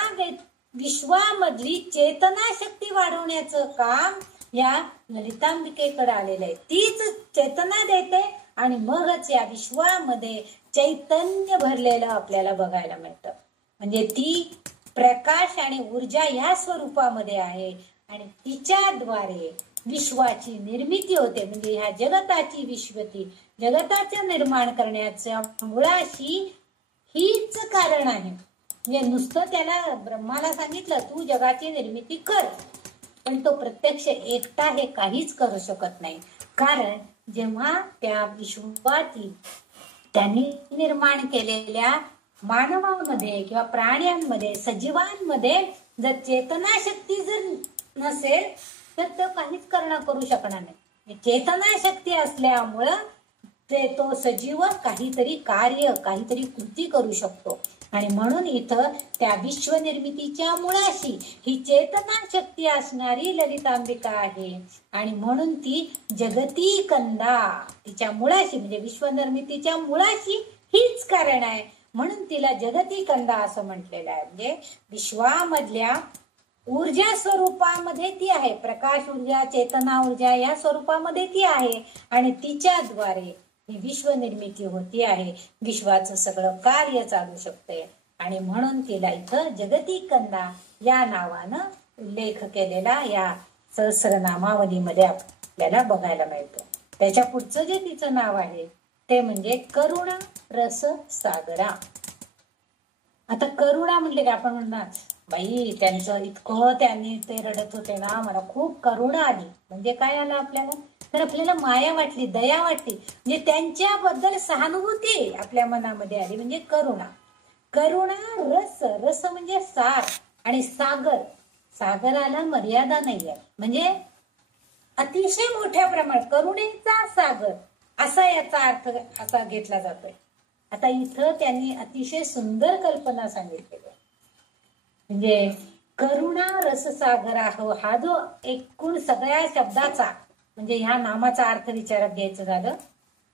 विश्वामधली चेतना शक्ती वाढवण्याचं काम या ललितांबिकेकडे आलेलं आहे. तीच चेतना देते आणि मगच या विश्वामध्ये चैतन्य भरलेलं आपल्याला बघायला मिळतं. म्हणजे ती प्रकाश आणि ऊर्जा या स्वरूपामध्ये आहे आणि तिच्याद्वारे विश्वाची निर्मिती होते. म्हणजे ह्या जगताची विश्वती, जगताचं निर्माण करण्याच्या मुळाशी हीच कारण आहे. म्हणजे नुसतं त्याला ब्रह्माला सांगितलं तू जगाची निर्मिती कर, पण तो प्रत्यक्ष एकटा हे काहीच करू शकत नाही. कारण जेव्हा त्या विश्वातील त्यांनी निर्माण केलेल्या मानवांमध्ये किंवा प्राण्यांमध्ये, सजीवांमध्ये जर चेतना शक्ती जर नसेल तर तो काहीच करू शकणार नाही. चेतना शक्ती असल्यामुळं तो सजीव काहीतरी कार्य, काहीतरी कृती करू शकतो. आणि म्हणून इथं त्या विश्वनिर्मितीच्या मुळाशी ही चेतना शक्ती असणारी ललितांबिका आहे. आणि म्हणून ती जगती कंदा, तिच्या मुळाशी म्हणजे विश्वनिर्मितीच्या मुळाशी हीच कारण आहे. म्हणून तिला जगती कंदा असं म्हटलेलं आहे. म्हणजे विश्वामधल्या ऊर्जा स्वरूपामध्ये ती आहे, प्रकाश ऊर्जा, चेतना ऊर्जा या स्वरूपामध्ये ती आहे. आणि तिच्याद्वारे ही विश्व निर्मिती होती आहे, विश्वाचं सगळं कार्य चालू शकते. आणि म्हणून तिला इथं जगती कंदा या नावानं उल्लेख केलेला या सहस्रनामावलीमध्ये आपल्याला बघायला मिळतो. त्याच्या पुढचं जे तिचं नाव आहे ते म्हणजे करुणा रस सागरा. आता करुणा म्हटले की आपण म्हणणार बाई त्यांचं इतकं त्यांनी ते रडत होते ना, मला खूप करुणा आली. म्हणजे काय आलं आपल्याला, तर आपल्याला माया वाटली, दया वाटली, म्हणजे त्यांच्याबद्दल सहानुभूती आपल्या मनामध्ये आली, म्हणजे करुणा. करुणा रस, रस म्हणजे सार, आणि सागर, सागराला मर्यादा नाहीये, म्हणजे अतिशय मोठ्या प्रमाणात करुणेचा सागर असा याचा अर्थ असा घेतला जातोय. आता इथं त्यांनी अतिशय सुंदर कल्पना सांगितलेली, म्हणजे करुणा रससागर हा जो एकूण सगळ्या शब्दाचा म्हणजे ह्या नामाचा अर्थ विचारात घ्यायचं झालं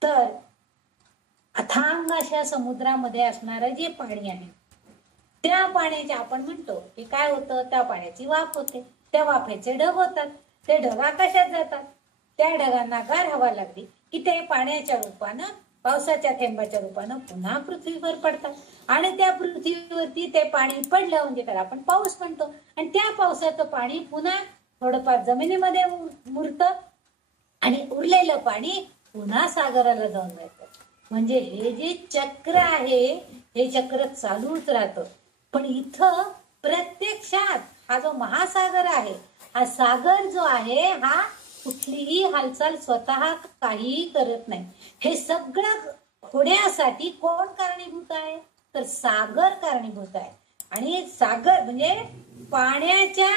तर अथांग अशा समुद्रामध्ये असणारं जे पाणी आहे, त्या पाण्याचे आपण म्हणतो की काय होतं, त्या पाण्याची वाफ होते, त्या वाफेचे ढग होतात, ते ढग आकाशात जातात, त्या ढगांना गार हवा लागली की ते पाण्याच्या रूपानं, पावसाच्या थेंबाच्या रूपानं पुन्हा पृथ्वीवर पडतात, आणि त्या पृथ्वीवरती ते पाणी पडलं म्हणजे त्याला आपण पाऊस म्हणतो, आणि त्या पावसाचं पाणी पुन्हा थोडंफार जमिनीमध्ये मुरतं, आणि उरलेलं पाणी पुन्हा सागराला जाऊन मिळतं. म्हणजे हे जे चक्र आहे हे चक्र चालूच राहतं. पण इथं प्रत्यक्षात हा जो महासागर आहे, हा सागर जो आहे हा कुठलीही हालचाल स्वतः काहीही करत नाही. हे सगळं होण्यासाठी कोण कारणीभूत आहे, तर सागर कारणीभूत आहे. आणि सागर म्हणजे पाण्याच्या,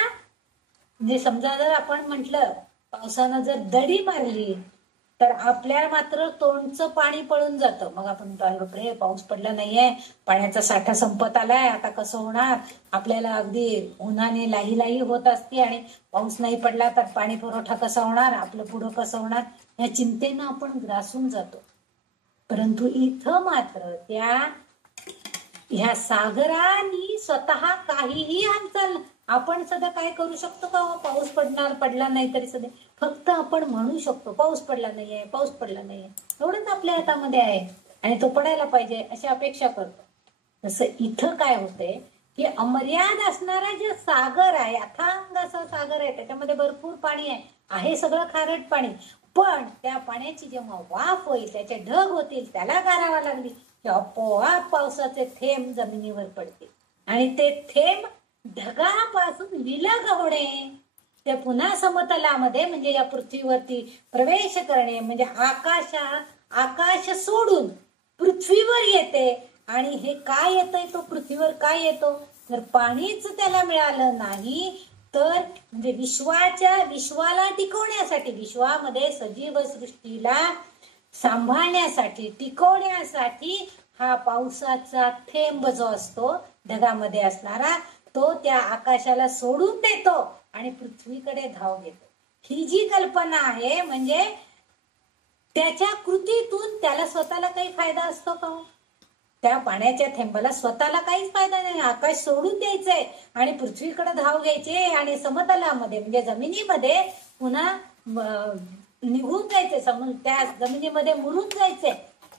म्हणजे समजा जर आपण म्हटलं पावसानं जर दडी मारली तर आपल्याला मात्र तोंडचं पाणी पळून जातं. मग आपण बापरे पाऊस पडला नाहीये, पाण्याचा साठा संपत आलाय, आता कसं होणार, आपल्याला अगदी उन्हाने लाही लाही होत असते, आणि पाऊस नाही पडला तर पाणी पुरवठा कसा होणार, आपलं पुढं कसं होणार, या चिंतेनं आपण ग्रासून जातो. परंतु इथं मात्र त्या ह्या सागराने स्वतः काहीही हालचाल, आपण सध्या काय करू शकतो का, पाऊस पडला नाही तरी सध्या फक्त आपण म्हणू शकतो पाऊस पडला नाहीये, पाऊस पडला नाहीये, एवढंच आपल्या हातामध्ये आहे, आणि तो पडायला पाहिजे अशी अपेक्षा करतो. तसं इथं काय होतंय की अमर्याद असणारा जे सागर आहे, अथांग असा सागर आहे, त्याच्यामध्ये भरपूर पाणी आहे सगळं खारट पाणी, पण त्या पाण्याची जेव्हा वाफ होईल, त्याचे ढग होतील, त्याला गारावा लागली की आपोआप पावसाचे थेंब जमिनीवर पडतील, आणि ते थेंब ढगापासून विलग होणे, ते पुन्हा समतलामध्ये म्हणजे या पृथ्वीवरती प्रवेश करणे, म्हणजे आकाश सोडून पृथ्वीवर येते. आणि हे काय येतंय, तो पृथ्वीवर काय येतो, तर पाणीच त्याला मिळालं नाही तर म्हणजे विश्वाला टिकवण्यासाठी, विश्वामध्ये सजीव सृष्टीला सांभाळण्यासाठी, टिकवण्यासाठी हा पावसाचा थेंब जो असतो ढगामध्ये असणारा, तो त्या आकाशाला सोडून देतो आणि पृथ्वीकडे धाव घेतो. ही जी कल्पना आहे, म्हणजे त्याच्या कृतीतून त्याला स्वतःला काही फायदा असतो का, त्या पाण्याच्या थेंबाला स्वतःला काहीच फायदा नाही, आकाश सोडून द्यायचंय आणि पृथ्वीकडे धाव घ्यायचे, आणि समतलामध्ये म्हणजे जमिनीमध्ये पुन्हा निघून जायचे, त्या जमिनीमध्ये मुरून जायचे,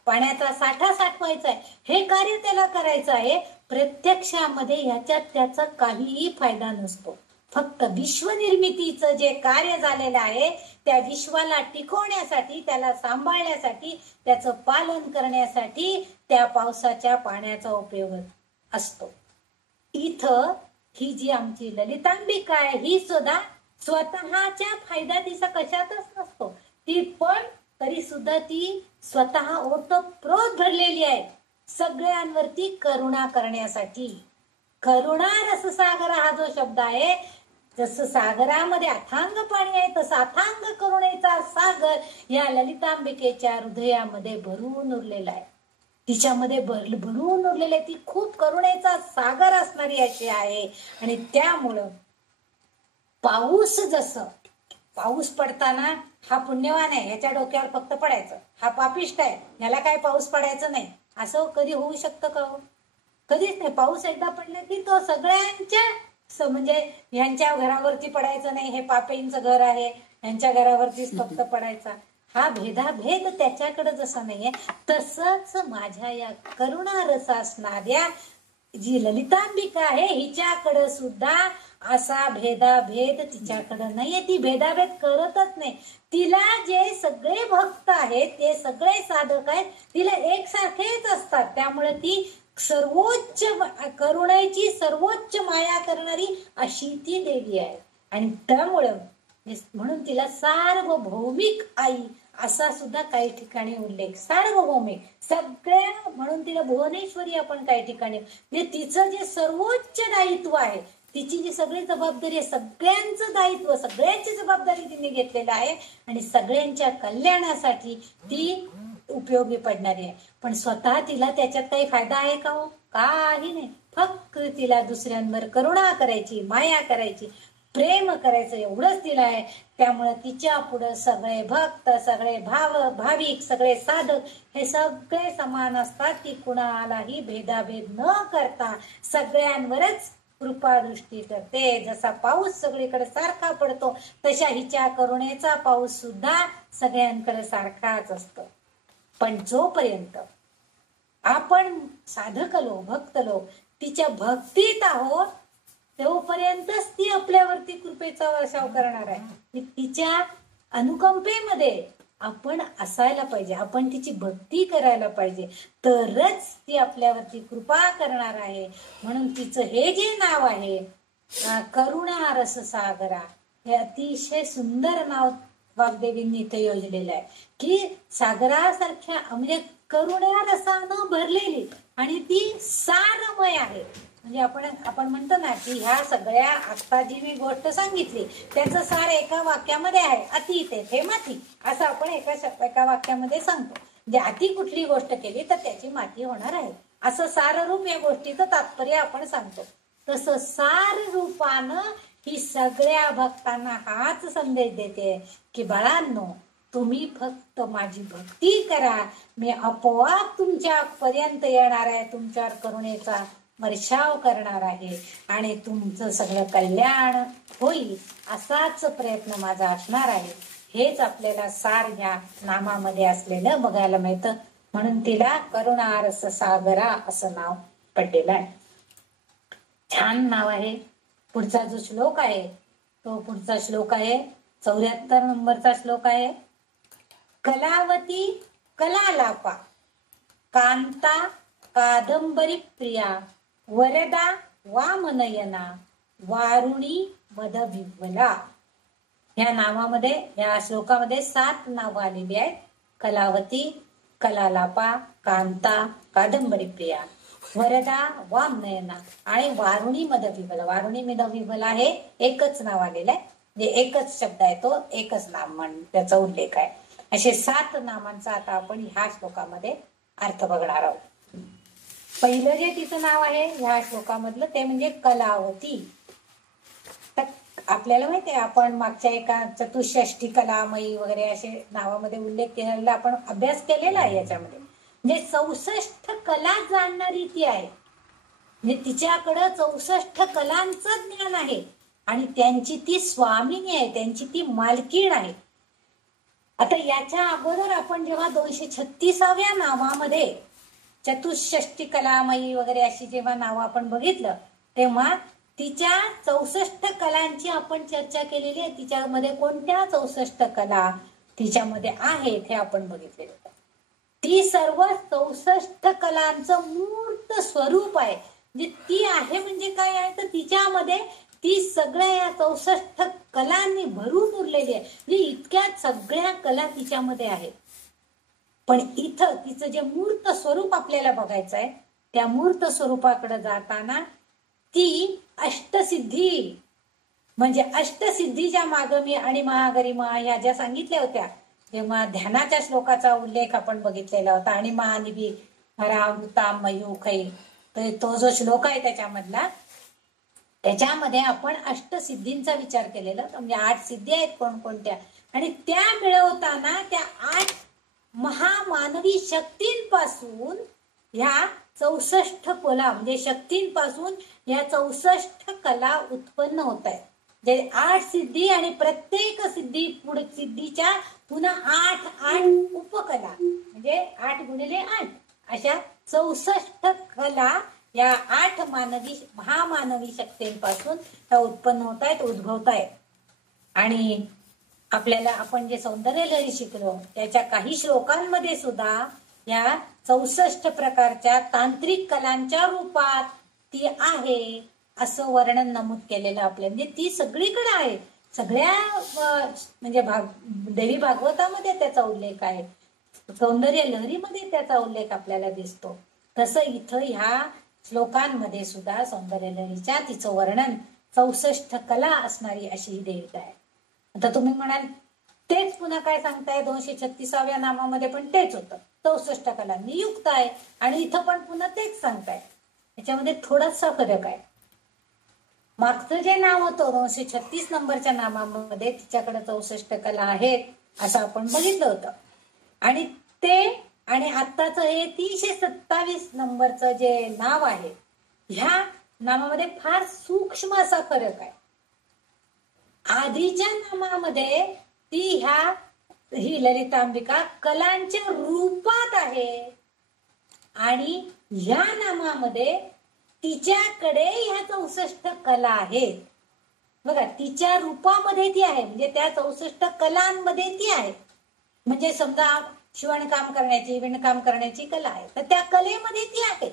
पाण्याचा साठा साठवायचा आहे, हे कार्य त्याला करायचं आहे. प्रत्यक्षामध्ये ह्याच्यात त्याचा काहीही फायदा नसतो. फक्त विश्वनिर्मितीचं जे कार्य झालेलं आहे, त्या विश्वाला टिकवण्यासाठी, त्याला सांभाळण्यासाठी, त्याचं पालन करण्यासाठी त्या पावसाच्या पाण्याचा उपयोग असतो. इथं ही जी आमची ललितांबिका आहे, ही सुद्धा स्वतःच्या फायदा तिचा कशातच नसतो, ती पण तरी सुद्धा ती स्वतः ओतप्रोत भरलेली आहे सगळ्यांवरती करुणा करण्यासाठी. करुणा रससागर हा जो शब्द आहे, जसं सागरामध्ये अथांग पाणी आहे, तसं अथांग करुणेचा सागर या ललितांबिकेच्या हृदयामध्ये भरून उरलेला आहे, तिच्यामध्ये भरून उरलेले, ती खूप करुणेचा सागर असणारी अशी आहे. आणि त्यामुळं पाऊस पडताना हा पुण्यवान आहे, याच्या डोक्यावर फक्त पडायचं, हा पापिष्ट आहे, याला काय पाऊस पडायचं नाही, असं कधी होऊ शकतं का, कधीच नाही. पाऊस एकदा पडला की तो सगळ्यांच्या म्हणजे ह्यांच्या घरावरती पडायचं नाही, हे पापींचं घर आहे, ह्यांच्या घरावरतीच फक्त पडायचा, हा भेदाभेद त्याच्याकडे जसा नाहीये, तसंच माझ्या या करुणा रस असणाऱ्या जी ललितांबिका आहे, हिच्याकडे सुद्धा असा भेदाभेद तिच्याकडे नाहीये, ती भेदाभेद करतच नाही. तिला जे सगळे भक्त आहेत, ते सगळे साधक आहेत, तिला एकसारखेच असतात, त्यामुळे ती सर्वोच्च करुणेची सर्वोच्च माया करणारी अशी ती देवी आहे. आणि त्यामुळं म्हणून तिला सार्वभौमिक आई असा सुद्धा काही ठिकाणी उल्लेख. सार्वभौमिक सगळ्या म्हणून तिला भुवनेश्वरी आपण काही ठिकाणी, म्हणजे तिचं जे सर्वोच्च दायित्व आहे, तिची जी सगळी जबाबदारी आहे, सगळ्यांचं दायित्व, सगळ्यांची जबाबदारी तिने घेतलेलं आहे आणि सगळ्यांच्या कल्याणासाठी ती उपयोगी पडणारी आहे. पण स्वतः तिला त्याच्यात काही फायदा आहे का हो? काही नाही. फक्त तिला दुसऱ्यांवर करुणा करायची, माया करायची, प्रेम करायचं एवढंच तिला आहे. त्यामुळे तिच्या पुढे सगळे भक्त, सगळे भाविक, सगळे साधक हे सगळे समान असतात. ती कुणालाही भेदाभेद न करता सगळ्यांवरच कृपा दृष्टी करते. जसा पाऊस सगळीकडे सारखा पडतो तशा हिच्या करुणेचा पाऊस सुद्धा सगळ्यांकडे सारखाच असतो. पण जोपर्यंत आपण साधक लोक, भक्त लोक तिच्या भक्तीत आहोत तोपर्यंतच ती आपल्यावरती कृपेचा वर्षाव करणार आहे. तिच्या अनुकंपेमध्ये आपण असायला पाहिजे, आपण तिची भक्ती करायला पाहिजे, तरच ती आपल्यावरती कृपा करणार आहे. म्हणून तिचं हे जे नाव आहे करुणा रससागरा, हे अतिशय सुंदर नाव वाग्देवींनी इथे योजलेलं आहे की सागरासारख्या म्हणजे करुणा रसानं भरलेली आणि ती सारमय आहे. म्हणजे आपण म्हणतो ना की ह्या सगळ्या आता जी मी गोष्ट सांगितली त्याचं सार एका वाक्यामध्ये आहे. अति तेथे माती असं आपण एका वाक्यामध्ये सांगतो. म्हणजे अति कुठली गोष्ट केली तर त्याची माती होणार आहे असं साररूप या गोष्टीचं तात्पर्य आपण सांगतो. तसं सार रूपानं ही सगळ्या भक्तांना हाच संदेश देते की बाळांनो, तुम्ही फक्त माझी भक्ती करा, मी आपोआप तुमच्या पर्यंत येणार आहे, तुमच्यावर करुणेचा वर्षाव करणार आहे आणि तुमचं सगळं कल्याण होईल असाच प्रयत्न माझा असणार आहे. हेच आपल्याला सार या नामामध्ये असलेलं बघायला मिळतं. म्हणून तिला करुणा रस सागरा असं नाव पडलेलं आहे. छान नाव आहे. पुढचा जो श्लोक आहे तो पुढचा श्लोक आहे 74 नंबरचा श्लोक आहे. कलावती कलालापा कांता कादंबरी प्रिया वरदा वामनयना वारुणी मदविवला. या नावामध्ये या श्लोकामध्ये 7 नावं आलेली आहेत. कलावती, कलालापा, कांता, कादंबरी प्रिया, वरदा, वामनयना आणि वारुणी मदविवला. वारुणी मदविवला हे एकच नाव आलेलं आहे. म्हणजे एकच शब्द आहे तो, एकच नाम त्याचा उल्लेख आहे. असे 7 नामांचा आता आपण ह्या श्लोकामध्ये अर्थ बघणार आहोत. पहिलं जे तिचं नाव आहे ह्या श्लोकामधलं ते म्हणजे कलावती. तर आपल्याला माहिती आहे आपण मागच्या एका चतुष्षष्ठी कलामयी वगैरे असे नावामध्ये उल्लेख केलेला आपण अभ्यास केलेला आहे. याच्यामध्ये म्हणजे 64 कला जाणणारी ती आहे. म्हणजे तिच्याकडं 64 कलांचं ज्ञान आहे आणि त्यांची ती स्वामिनी आहे, त्यांची ती मालकीण आहे. आता याच्या अगोदर आपण जेव्हा 236व्या नावामध्ये चतुष्षष्ठी कलामयी वगैरे अशी जेव्हा नावं आपण बघितलं तेव्हा तिच्या 64 कलांची आपण चर्चा केलेली आहे. तिच्यामध्ये कोणत्या 64 कला तिच्यामध्ये आहेत हे आपण बघितलेलं. ती सर्व 64 कलांचं मूर्त स्वरूप आहे. म्हणजे ती आहे म्हणजे काय आहे तर तिच्यामध्ये ती सगळ्या या 64 कलांनी भरून उरलेली आहे. म्हणजे इतक्या सगळ्या कला तिच्यामध्ये आहेत. पण इथं तिचं जे मूर्त स्वरूप आपल्याला बघायचं आहे त्या मूर्त स्वरूपाकडे जाताना ती अष्टसिद्धी म्हणजे अष्टसिद्धीच्या मागमी आणि महागरिमा ह्या ज्या सांगितल्या होत्या जेव्हा ध्यानाच्या श्लोकाचा उल्लेख आपण बघितलेला होता. आणि महानिभी हरामृता मयूखै तर तो जो श्लोक आहे त्याच्यामध्ये आपण अष्टसिद्धींचा विचार केलेला. म्हणजे 8 सिद्धी आहेत कोणकोणत्या आणि त्या मिळवताना त्या 8 महामानवी शक्तींपासून ह्या 64 कला म्हणजे शक्तींपासून या 64 कला उत्पन्न होत आहेत. जे 8 सिद्धी आणि प्रत्येक सिद्धीच्या पुन्हा 8 उपकला म्हणजे 8 गुणिले 8 अशा 64 कला या 8 महामानवी शक्तींपासून त्या उत्पन्न होत आहेत, उद्भवत आहेत. आणि आपल्याला आपण जे सौंदर्य लहरी शिकलो त्याच्या काही श्लोकांमध्ये सुद्धा या 64 प्रकारच्या तांत्रिक कलांच्या रूपात ती आहे असं वर्णन नमूद केलेलं आपल्या, म्हणजे ती सगळीकडे आहे. सगळ्या म्हणजे देवी भागवतामध्ये त्याचा उल्लेख आहे, सौंदर्य लहरीमध्ये त्याचा उल्लेख आपल्याला दिसतो. तसं इथं ह्या श्लोकांमध्ये सुद्धा सौंदर्य लहरीच्या तिचं वर्णन 64 कला असणारी अशी ही देवता आहे. आता तुम्ही म्हणाल तेच पुन्हा काय सांगताय, 236व्या नामामध्ये पण तेच होतं, 64 कलांनी युक्त आहे, आणि इथं पण पुन्हा तेच सांगताय. याच्यामध्ये थोडासा फरक आहे. मागचं जे नाव होतं 236 नंबरच्या नामामध्ये तिच्याकडे 64 कला आहेत असं आपण बघितलं होतं, आणि ते आणि आत्ताचं हे 327 नंबरचं जे नाव आहे ह्या नामामध्ये फार सूक्ष्म असा फरक आहे. आधीच्या नामामध्ये ही ललितांबिका कलांच्या रूपात आहे, आणि ह्या नामामध्ये तिच्याकडे ह्या 64 कला आहेत. बघा, तिच्या रूपामध्ये ती आहे, म्हणजे त्या 64 कलांमध्ये ती आहे. म्हणजे समजा शिवणकाम करण्याची, विणकाम करण्याची कला आहे, तर त्या कलेमध्ये ती आहे.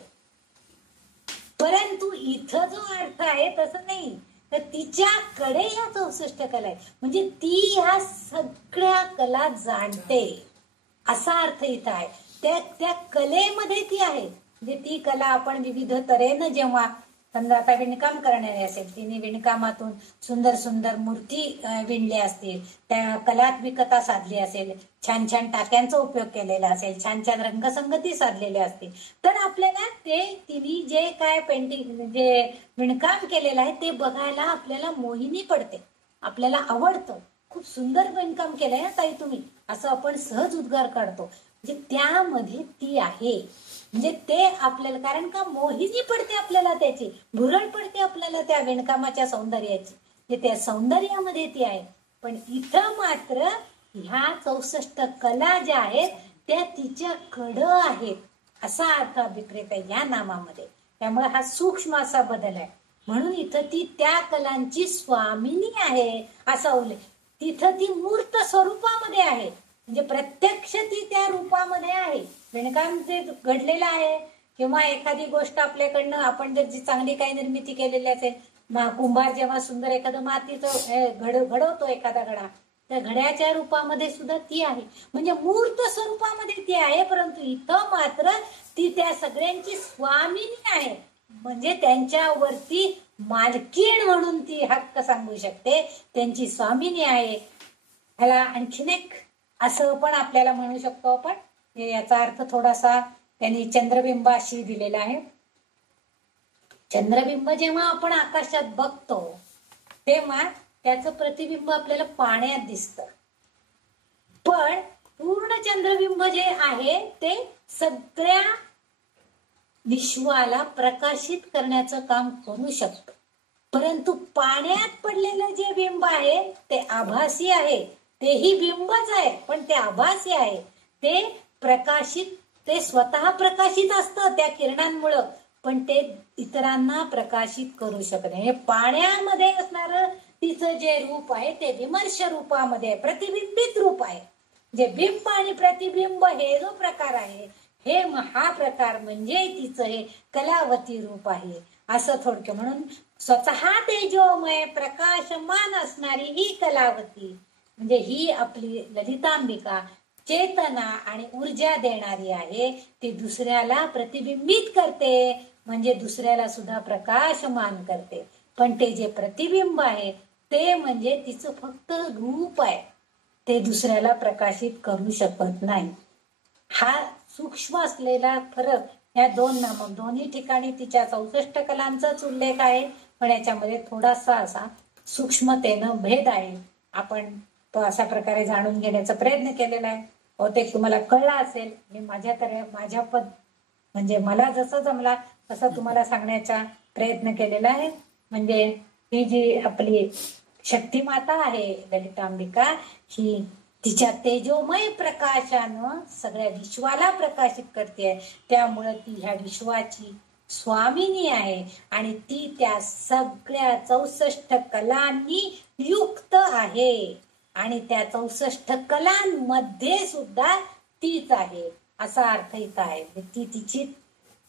परंतु इथं जो अर्थ आहे तसं नाही, तर तिच्याकडे ह्या 64 कला आहे, म्हणजे ती ह्या सगळ्या कला जाणते असा अर्थ इथं आहे. त्या कलेमध्ये ती आहे, म्हणजे ती कला आपण विविध तऱ्हेनं जेव्हा समजा आता विणकाम करणारी असेल, तिने विणकामातून सुंदर सुंदर मूर्ती विणल्या असतील, त्या कलात्मिकता साधली असेल, छान छान टाक्यांचा उपयोग केलेला असेल, छान छान रंगसंगती साधलेल्या असतील, तर आपल्याला ते तिने जे काय पेंटिंग जे विणकाम केलेलं आहे ते बघायला आपल्याला मोहिनी पडते, आपल्याला आवडतं. खूप सुंदर विणकाम केलंय ना ताई तुम्ही, असं आपण सहज उद्गार काढतो. म्हणजे त्यामध्ये ती आहे, म्हणजे ते आपल्याला, कारण का मोहिनी पडते आपल्याला, त्याची भुरळ पडते आपल्याला त्या विणकामाच्या सौंदर्याची, म्हणजे त्या सौंदर्यामध्ये ती आहे. पण इथं मात्र ह्या 64 कला ज्या आहेत त्या तिच्याकडं आहेत असा अर्थ अभिप्रेत आहे या नामामध्ये. त्यामुळे हा सूक्ष्म असा बदल आहे. म्हणून इथं ती त्या कलांची स्वामिनी आहे असा उल्लेख. तिथं ती मूर्त स्वरूपामध्ये आहे, म्हणजे प्रत्यक्ष ती त्या रूपामध्ये आहे. विणकाम जे घडलेलं आहे किंवा एखादी गोष्ट आपल्याकडनं आपण जर जी चांगली काही निर्मिती केलेली असेल, कुंभार जेव्हा सुंदर एखादं मातीचं घडवतो एखादा घडा, त्या घड्याच्या रूपामध्ये सुद्धा ती आहे, म्हणजे मूर्त स्वरूपामध्ये ती आहे. परंतु इथं मात्र ती त्या सगळ्यांची स्वामिनी आहे, म्हणजे त्यांच्यावरती मालकीण म्हणून ती हक्क सांगू शकते, त्यांची स्वामिनी आहे. ह्याला आणखीन एक असं पण आपल्याला म्हणू शकतो आपण, याचा अर्थ थोडासा त्यांनी चंद्रबिंबाशी दिलेला आहे. चंद्रबिंब जेव्हा आपण आकाशात बघतो तेव्हा त्याचं प्रतिबिंब आपल्याला पाण्यात दिसतं, पण पूर्ण चंद्रबिंब जे आहे ते सगळ्या विश्वाला प्रकाशित करण्याचं काम करू शकतं. परंतु पाण्यात पडलेलं जे बिंब आहे ते आभासी आहे, तेही बिंबच आहे पण ते आभासी आहे. ते प्रकाशित, ते स्वतः प्रकाशित असतं त्या किरणांमुळं, पण ते इतरांना प्रकाशित करू शकत नाही. पाण्यामध्ये असणारं तिचं जे रूप आहे ते विमर्श रूपामध्ये, प्रतिबिंबित रूप आहे. जे बिंब आणि प्रतिबिंब हे जो प्रकार आहे, हे हा प्रकार म्हणजे तिचं हे कलावती रूप आहे असं थोडक्यात. म्हणून स्वतः तेजोमय प्रकाशमान असणारी ही कलावती, म्हणजे ही आपली ललितांबिका चेतना आणि ऊर्जा देणारी आहे. ती दुसऱ्याला प्रतिबिंबित करते, म्हणजे दुसऱ्याला सुद्धा प्रकाशमान करते. पण ते जे प्रतिबिंब आहे ते म्हणजे तिचं फक्त रूप आहे, ते दुसऱ्याला प्रकाशित करू शकत नाही. हा सूक्ष्म असलेला फरक या दोन्ही ठिकाणी तिच्या 64 कलांचाच उल्लेख आहे, पण याच्यामध्ये थोडासा असा सूक्ष्मतेनं भेद आहे. आपण तो अशा प्रकारे जाणून घेण्याचा प्रयत्न केलेला आहे. बहुतेक तुम्हाला कळला असेल. मी माझ्या म्हणजे मला जसं जमला तसं तुम्हाला सांगण्याचा प्रयत्न केलेला आहे. म्हणजे ही जी आपली शक्तिमाता आहे ललितांबिका, ही तिच्या तेजोमय प्रकाशानं सगळ्या विश्वाला प्रकाशित करते, त्यामुळं ती ह्या विश्वाची स्वामिनी आहे आणि ती त्या सगळ्या 64 कलांनी युक्त आहे आणि त्या 64 कलांमध्ये सुद्धा तीच आहे. असा अर्थ इथं आहे.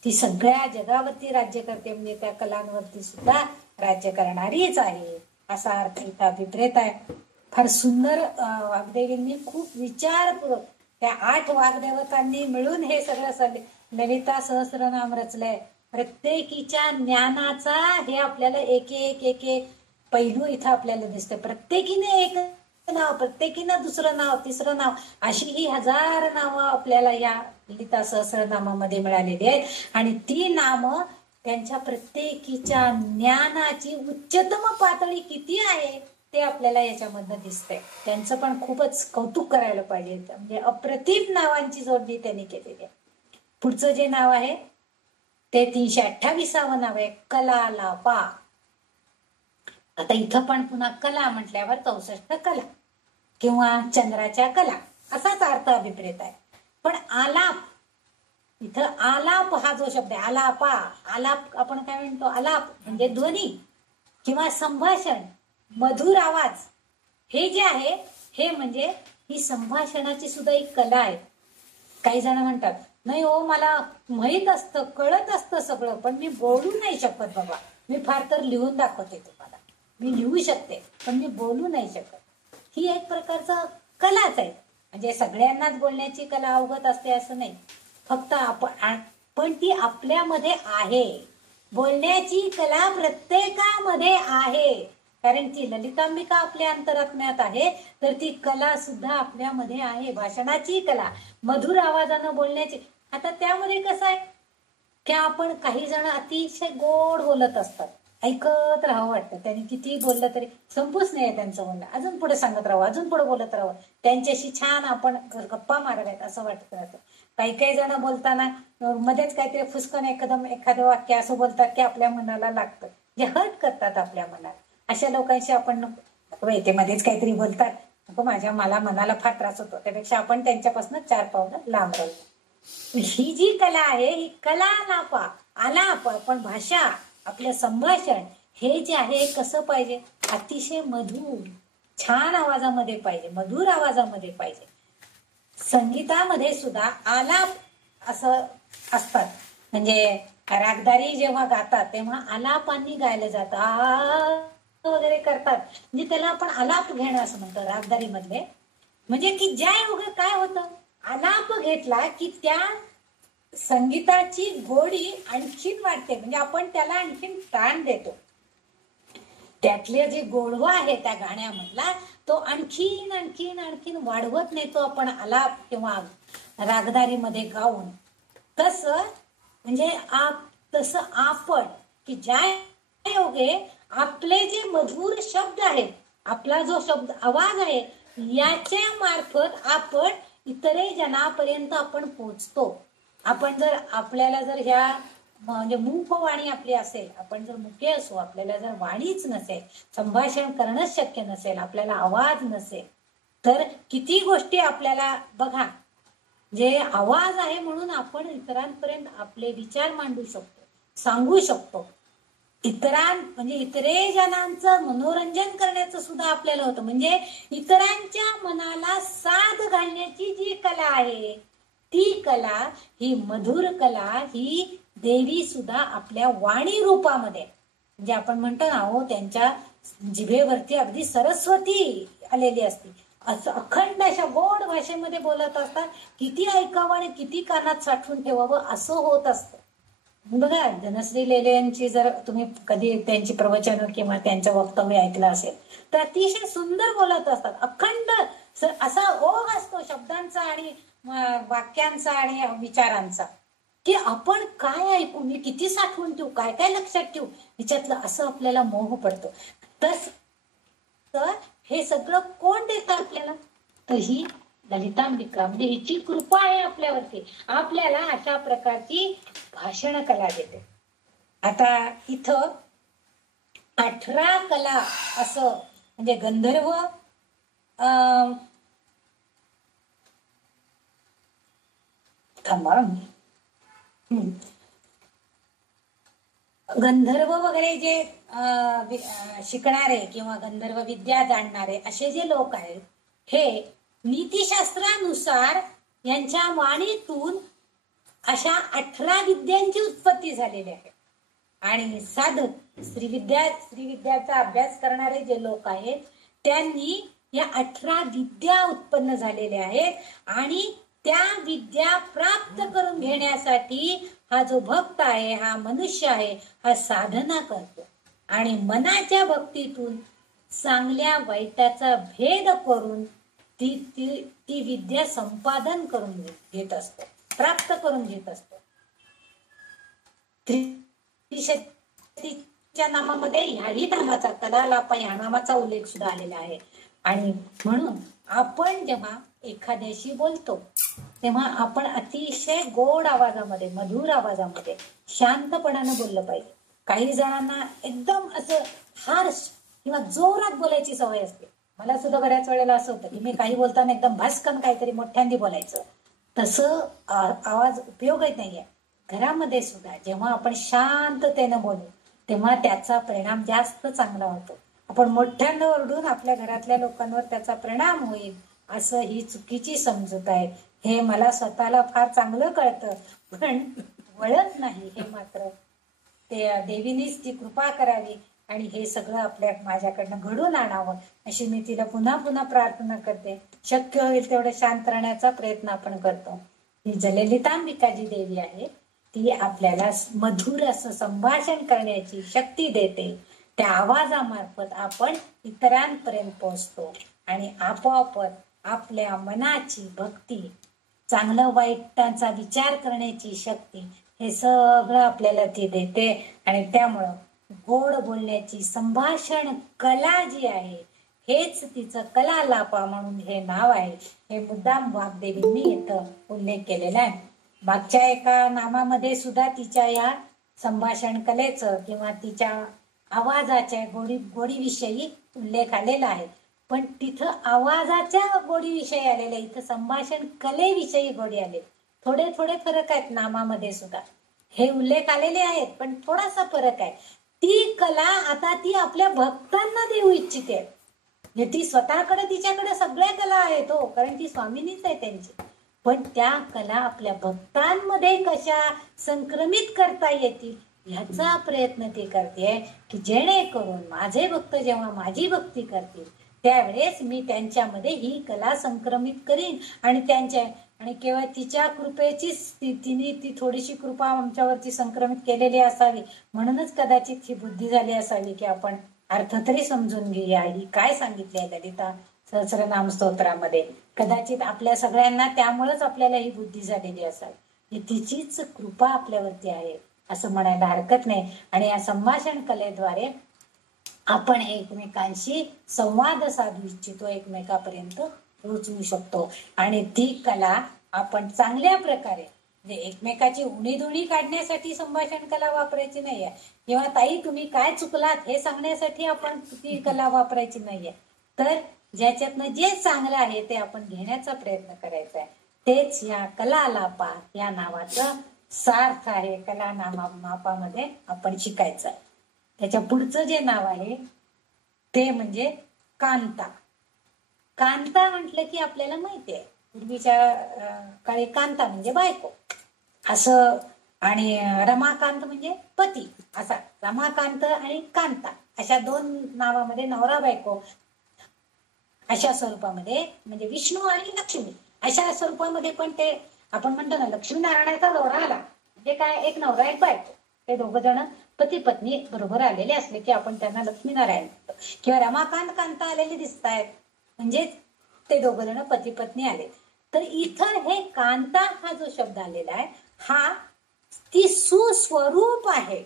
ती सगळ्या जगावरती राज्य करते, म्हणजे त्या कलांवरती सुद्धा राज्य करणारीच आहे, असा अर्थ इथं अभिप्रेत आहे. फार सुंदर वाग्देवींनी खूप विचारपूर्वक त्या 8 वाग्देवतांनी मिळून हे सगळं ललिता सहस्रनाम रचलंय. प्रत्येकीच्या ज्ञानाचा हे आपल्याला एक एक पैलू इथं आपल्याला दिसतं. प्रत्येकीने एक नाव, प्रत्येकीनं दुसरं नाव, तिसरं नाव, अशी ही 1000 नावं आपल्याला या ललिता सहस्रनामामध्ये मिळालेली आहेत. आणि ती नामं त्यांच्या प्रत्येकीच्या ज्ञानाची उच्चतम पातळी किती आहे ते आपल्याला याच्यामधनं दिसतंय. त्यांचं पण खूपच कौतुक करायला पाहिजे. म्हणजे अप्रतिम नावांची जोडणी त्यांनी केलेली आहे. पुढचं जे नाव आहे ते 328वं नाव आहे कलालापा. आता इथं पण पुन्हा कला म्हटल्यावर 64 कला किंवा चंद्राच्या कला असाच अर्थ अभिप्रेत आहे. पण आलाप, इथं आलाप हा जो शब्द आहे, आलापा, आलाप आपण काय म्हणतो, आलाप म्हणजे ध्वनी किंवा संभाषण, मधुर आवाज, हे जे आहे हे म्हणजे ही संभाषणाची सुद्धा एक कला आहे. काही जण म्हणतात नाही हो, मला माहित असतं, कळत असतं सगळं, पण मी बोलू नाही शकत बाबा. मी फार तर लिहून दाखवते तुम्हाला, मी लिहू शकते पण मी बोलू नाही शकत. ही एक प्रकारचं कलाच आहे. म्हणजे सगळ्यांनाच बोलण्याची कला अवगत असते असं नाही, फक्त आपण, पण ती आपल्यामध्ये आहे. बोलण्याची कला प्रत्येकामध्ये आहे, कारण ती ललितांबिका आपल्या अंतरात्म्यात आहे, तर ती कला सुद्धा आपल्यामध्ये आहे. भाषणाची कला, मधुर आवाजानं बोलण्याची. आता त्यामध्ये कसं आहे की आपण काही जण अतिशय गोड बोलत असतात, ऐकत राहावं वाटतं, त्यांनी किती बोललं तरी संपूच नाही त्यांचं बोलणं, अजून पुढे सांगत राहावं, अजून पुढे बोलत राहावं, त्यांच्याशी छान आपण गप्पा माराव्यात असं वाटत राहतं. काही जण बोलताना मध्येच काहीतरी फुसकन एखादं वाक्य असं बोलतात की आपल्या मनाला लागतं, जे हर्ट करतात आपल्या मनाला. अशा लोकांशी आपण ते मध्येच काहीतरी बोलतात, मला मनाला फार त्रास होतो, त्यापेक्षा आपण त्यांच्यापासून 4 पावलं लांब राहू. ही जी कला आहे ही कलालापा, आलाप, आपण भाषा, आपलं संभाषण हे जे आहे कसं पाहिजे, अतिशय मधुर छान आवाजामध्ये पाहिजे, मधुर आवाजामध्ये पाहिजे. संगीतामध्ये सुद्धा आलाप असं असतात, म्हणजे रागदारी जेव्हा गातात तेव्हा आलापांनी गायलं जातं, वगैरे करतात, म्हणजे त्याला आपण आलाप घेणं असं म्हणतो रागदारी मधले. म्हणजे की ज्या योगे काय होतं, आलाप घेतला की त्या संगीताची गोडी आणखीन वाढते, म्हणजे आपण त्याला आणखीन ताण देतो. त्यातले जे गोडवा आहे त्या गाण्यामधला तो आणखीन आणखीन आणखीन वाढवत नेतो आपण आलाप किंवा रागदारी मध्ये गाऊन. तसं म्हणजे तसं आपण की ज्या योगे आपले जे मधुर शब्द आहेत, आपला जो शब्द आवाज आहे, याच्या मार्फत आपण इतरही जनापर्यंत आपण पोचतो. आपण जर आपल्याला जर ह्या म्हणजे मूक वाणी आपली असेल, आपण जर मुके असू, आपल्याला जर वाणीच नसेल, संभाषण करणंच शक्य नसेल, आपल्याला आवाज नसेल, तर किती गोष्टी आपल्याला बघा, जे आवाज आहे म्हणून आपण इतरांपर्यंत आपले विचार मांडू शकतो, सांगू शकतो. म्हणजे इतरे जनांचं मनोरंजन करण्याचं सुद्धा आपल्याला होतं. म्हणजे इतरांच्या मनाला साथ घालण्याची जी कला आहे, ती कला, ही मधुर कला, ही देवी सुद्धा आपल्या वाणी रूपामध्ये, म्हणजे आपण म्हणतो ना हो, त्यांच्या जिभेवरती अगदी सरस्वती आलेली असते, असं अखंड अशा गोड भाषेमध्ये बोलत असतात. किती ऐकावं आणि किती कानात साठवून ठेवावं असं होत असतं. बघा, धनश्री लेले यांची जर तुम्ही कधी त्यांची प्रवचन किंवा त्यांचं वक्तव्य ऐकलं असेल तर अतिशय सुंदर बोलत असतात. अखंड असा ओघ असतो शब्दांचा आणि वाक्यांचा आणि विचारांचा, की आपण काय ऐकू, मी किती साठवून ठेवू, काय काय लक्षात ठेवू, हिच्यातलं असं आपल्याला मोह पडतो. तर हे सगळं कोण देतं आपल्याला, तर ही ललितांबिका, म्हणजे हिची कृपा आहे आपल्यावरती, आपल्याला अशा प्रकारची भाषण कला देते. आता इथं 18 कला असं, म्हणजे गंधर्व, गंधर्व वगैरे जे शिकणारे किंवा गंधर्व विद्या जाणणारे असे जे लोक आहेत, हे नीतिशास्त्रानुसार यांच्या वाणीतून अशा 18 विद्यांची उत्पत्ती झालेली आहे. आणि साधक श्रीविद्याचा अभ्यास करणारे जे लोक आहेत त्यांनी या 18 विद्या उत्पन्न झालेल्या आहेत. आणि त्या विद्या प्राप्त करून घेण्यासाठी हा जो भक्त आहे, हा मनुष्य आहे, हा साधना करतो आणि मनाच्या भक्तीतून चांगल्या वाईटाचा भेद करून ती विद्या संपादन करून घेत असतो, प्राप्त करून घेत असतो. त्रिशक्तीच्या नामामध्ये ह्याही नामाचा, कलालापा ह्या नामाचा उल्लेख सुद्धा आलेला आहे. आणि म्हणून आपण जेव्हा एखाद्याशी बोलतो तेव्हा आपण अतिशय गोड आवाजामध्ये, मधुर आवाजामध्ये, शांतपणाने बोललं पाहिजे. काही जणांना एकदम असं हार्श किंवा जोरात बोलायची सवय असते. मला सुद्धा बऱ्याच वेळेला असं होतं की मी काही बोलताना एकदम भास्कन काहीतरी मोठ्यांदी बोलायचं. तसं आवाज उपयोगच नाहीये. घरामध्ये सुद्धा जेव्हा आपण शांततेनं बोलू तेव्हा त्याचा परिणाम जास्त चांगला होतो. आपण मोठ्यानं ओरडून आपल्या घरातल्या लोकांवर त्याचा परिणाम होईल असं ही चुकीची समजूत आहे. हे मला स्वतःला फार चांगलं कळतं, पण वळत नाही. हे मात्र ते देवीनीच ती कृपा करावी आणि हे सगळं माझ्याकडनं घडून आणावं अशी मी तिला पुन्हा पुन्हा प्रार्थना करते. शक्य होईल तेवढं शांत राहण्याचा प्रयत्न आपण करतो. ही जललितांबिका जी देवी आहे ती आपल्याला मधुर असं संभाषण करण्याची शक्ती देते. त्या आवाजामार्फत आपण इतरांपर्यंत पोहोचतो आणि आपोआपच आपल्या मनाची भक्ती, चांगलं वाईटांचा विचार करण्याची शक्ती, हे सगळं आपल्याला ती देते. आणि त्यामुळं गोड बोलण्याची संभाषण कला जी आहे हेच तिचं कलालापा म्हणून हे नाव आहे. हे मुद्दाम वाग्देवींनी इथं उल्लेख केलेला आहे. मागच्या एका नामामध्ये सुद्धा तिच्या या संभाषण कलेचं किंवा तिच्या आवाजाच्या गोडीविषयी उल्लेख आलेला आहे. पण तिथं आवाजाच्या गोडीविषयी आलेलं, इथं संभाषण कलेविषयी गोडी आले. थोडे थोडे फरक आहेत नामामध्ये सुद्धा. हे उल्लेख आलेले आहेत पण थोडासा फरक आहे. ती कला आता ती आपल्या भक्तांना देऊ इच्छिते. ती स्वतःकडे तिच्याकडे सगळ्या कला आहेत हो, कारण ती स्वामिनीच आहे त्यांची. पण त्या कला आपल्या भक्तांमध्ये कशा संक्रमित करता येतील ह्याचा प्रयत्न ती करते की जेणेकरून माझे भक्त जेव्हा माझी भक्ती करतील त्यावेळेस मी त्यांच्यामध्ये ही कला संक्रमित करीन. आणि केवळ तिच्या कृपेचीच तिने ती थोडीशी कृपा आमच्यावरती संक्रमित केलेली असावी, म्हणूनच कदाचित ही बुद्धी झाली असावी की आपण अर्थ तरी समजून घेऊया ही काय सांगितली आहे ललिता सहस्रनाम स्तोत्रामध्ये. कदाचित आपल्या सगळ्यांना त्यामुळेच आपल्याला ही बुद्धी झालेली असावी. ही तिचीच कृपा आपल्यावरती आहे असं म्हणायला हरकत नाही. आणि या संभाषण कलेद्वारे आपण एकमेकांशी संवाद साधू इच्छितो, एकमेकापर्यंत पोहोचवू शकतो. आणि ती कला आपण चांगल्या प्रकारे म्हणजे एकमेकाची उणीधुणी काढण्यासाठी संभाषण कला वापरायची नाहीये, किंवा ताई तुम्ही काय चुकलात हे सांगण्यासाठी आपण ती कला वापरायची नाहीये. तर ज्याच्यातनं जे चांगलं आहे ते आपण घेण्याचा प्रयत्न करायचा आहे. तेच या कलालापा या नावाचं सार्थ आहे. कला नामापामध्ये आपण शिकायचं. त्याच्या पुढचं जे नाव आहे ते म्हणजे कांता. कांता म्हटलं की आपल्याला माहिती आहे पूर्वीच्या काळी कांता म्हणजे बायको असं, आणि रमाकांत म्हणजे पती असा. रमाकांत आणि कांता अशा दोन नावामध्ये नवरा बायको अशा स्वरूपामध्ये, म्हणजे विष्णू आणि लक्ष्मी अशा स्वरूपामध्ये. पण ते आपण म्हणतो ना लक्ष्मीनारायणाचा दौरा आला म्हणजे काय, एक नवरा एक बायको ते दोघ जण पती पत्नी बरोबर आलेले असले की आपण त्यांना लक्ष्मीनारायण म्हणतो. किंवा रमाकांत कांता आलेले दिसत आहेत म्हणजे ते दोघ जण पती पत्नी आले. तर इथं हे कांता हा जो शब्द आलेला आहे हा ती सुस्वरूप आहे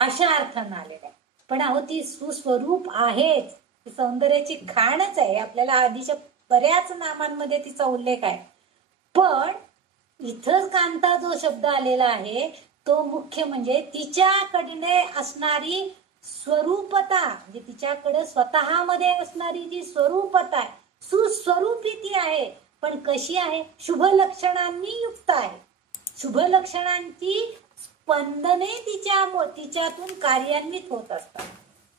अशा अर्थानं आलेला आहे. पण अहो ती सुस्वरूप आहेच, सौंदर्याची खाणच आहे. आपल्याला आधीच्या बऱ्याच नामांमध्ये तिचा उल्लेख आहे. पण इथं कांता जो शब्द आलेला आहे तो मुख्य म्हणजे तिच्याकडे असणारी स्वरूपता, म्हणजे तिच्याकडे स्वतःमध्ये असणारी जी स्वरूपता आहे, सुस्वरूपी ती आहे. पण कशी आहे, शुभ लक्षणांनी युक्त आहे. शुभ लक्षणांची स्पंदने तिच्यातून कार्यान्वित होत असतात.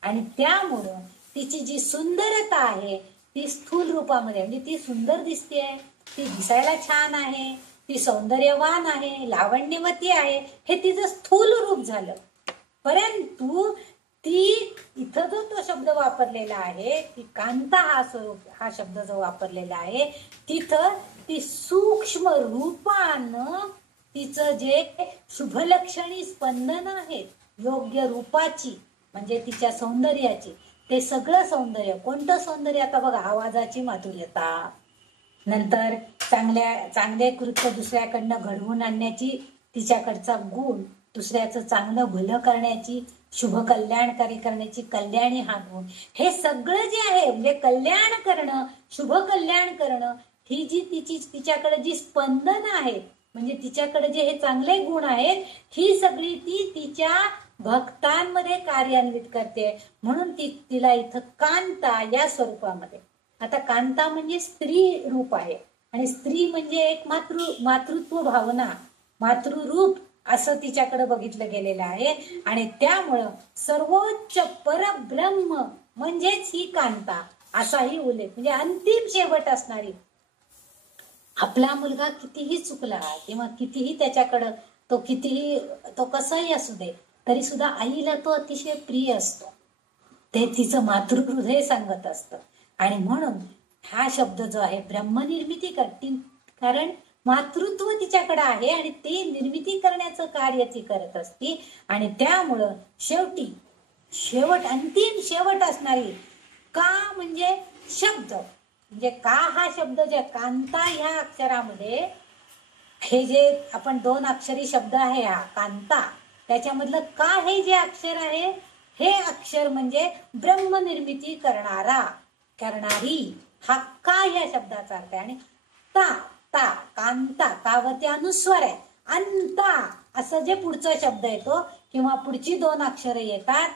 आणि त्यामुळं तिची जी सुंदरता आहे ती स्थूल रूपामध्ये, म्हणजे ती सुंदर दिसते आहे, ती दिसायला छान आहे, ती सौंदर्यवान आहे, लावण्यवती आहे, हे तिचं स्थूल रूप झालं. परंतु ती इथं जो तो शब्द वापरलेला आहे, ती कांता हा शब्द जो वापरलेला आहे, तिथं ती सूक्ष्म रूपानं तिचं जे शुभलक्षणी स्पंदन आहेत, योग्य रूपाची म्हणजे तिच्या सौंदर्याची, ते सगळं सौंदर्य, कोणतं सौंदर्य? आता बघा, आवाजाची माधुर्यता, नंतर चांगले कृत्य दुसऱ्याकडनं घडवून आणण्याची तिच्याकडचा गुण, दुसऱ्याचं चांगलं भलं करण्याची, शुभ कल्याणकारी करण्याची कल्याणी हा गुण, हे सगळं जे आहे म्हणजे कल्याण करणं, शुभ कल्याण करणं, ही जी तिच्याकडे जी स्पंदन आहे, म्हणजे तिच्याकडे जे हे चांगले गुण आहेत, ही सगळी ती तिच्या भक्तांमध्ये कार्यान्वित करते. म्हणून तिला इथं कांता या स्वरूपामध्ये. आता कांता म्हणजे स्त्री रूप आहे आणि स्त्री म्हणजे एक मातृत्व भावना, मातृरूप असं तिच्याकडे बघितलं गेलेलं आहे. आणि त्यामुळं सर्वोच्च परब्रह्म म्हणजेच ही कांता असाही उल्लेख, म्हणजे अंतिम शेवट असणारी. आपला मुलगा कितीही चुकला किंवा कितीही त्याच्याकडं तो कसाही असू दे, तरी सुद्धा आईला तो अतिशय प्रिय असतो, ते तिचं मातृहृदय सांगत असतं. आणि म्हणून हा शब्द जो आहे ब्रह्मनिर्मिती करते, कारण मातृत्व तिच्याकडे आहे आणि ते निर्मिती करण्याचं कार्य ती करत असती. आणि त्यामुळं शेवट अंतिम शेवट असणारी का म्हणजे शब्द, म्हणजे का हा शब्द, जे कांता ह्या अक्षरामध्ये, हे जे आपण 2 अक्षरी शब्द आहे हा कांता, त्याच्यामधलं का हे जे अक्षर आहे, हे अक्षर म्हणजे ब्रह्मनिर्मिती करणारी, हा का या शब्दाचा अर्थ आहे. आणि ता कांता, कावरती अनुस्वार आहे, अंता असं जे पुढचा शब्द येतो किंवा पुढची 2 अक्षरे येतात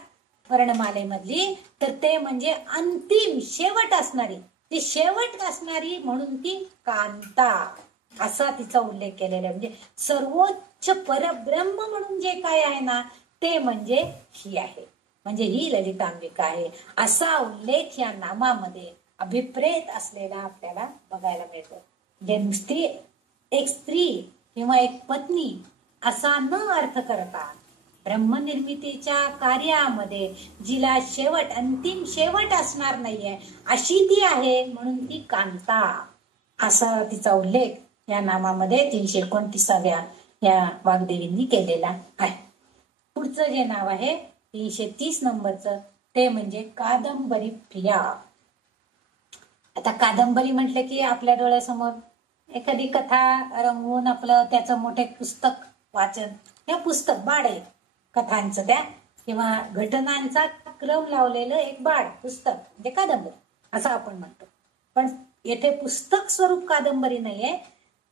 वर्णमालेमधली, तर ते म्हणजे अंतिम शेवट असणारी, ती शेवट असणारी, म्हणून ती कांता असा तिचा उल्लेख केलेला आहे. म्हणजे सर्वोच्च परब्रह्म म्हणून जे काय आहे ना, ते म्हणजे ही आहे, म्हणजे ही ललितांबिका आहे, असा उल्लेख या नामामध्ये अभिप्रेत असलेला आपल्याला बघायला मिळतो. जे नुसती एक स्त्री किंवा एक पत्नी असा न अर्थ करता, ब्रह्मनिर्मितीच्या कार्यामध्ये जिला अंतिम शेवट असणार नाहीये अशी ती आहे, म्हणून ती कांता असा तिचा उल्लेख या नामामध्ये 329व्या या वाग्देवींनी केलेला आहे. पुढचं जे नाव आहे 330 नंबरचं, ते म्हणजे कादंबरी प्रिया. आता कादंबरी म्हटलं की आपल्या डोळ्यासमोर एखादी कथा रंगवून आपलं त्याचं मोठे पुस्तक वाचन, हे पुस्तक बाळ आहे कथांचं त्या किंवा घटनांचा क्रम लावलेलं एक बाळ पुस्तक म्हणजे कादंबरी असं आपण म्हणतो. पण येथे पुस्तक स्वरूप कादंबरी नाहीये,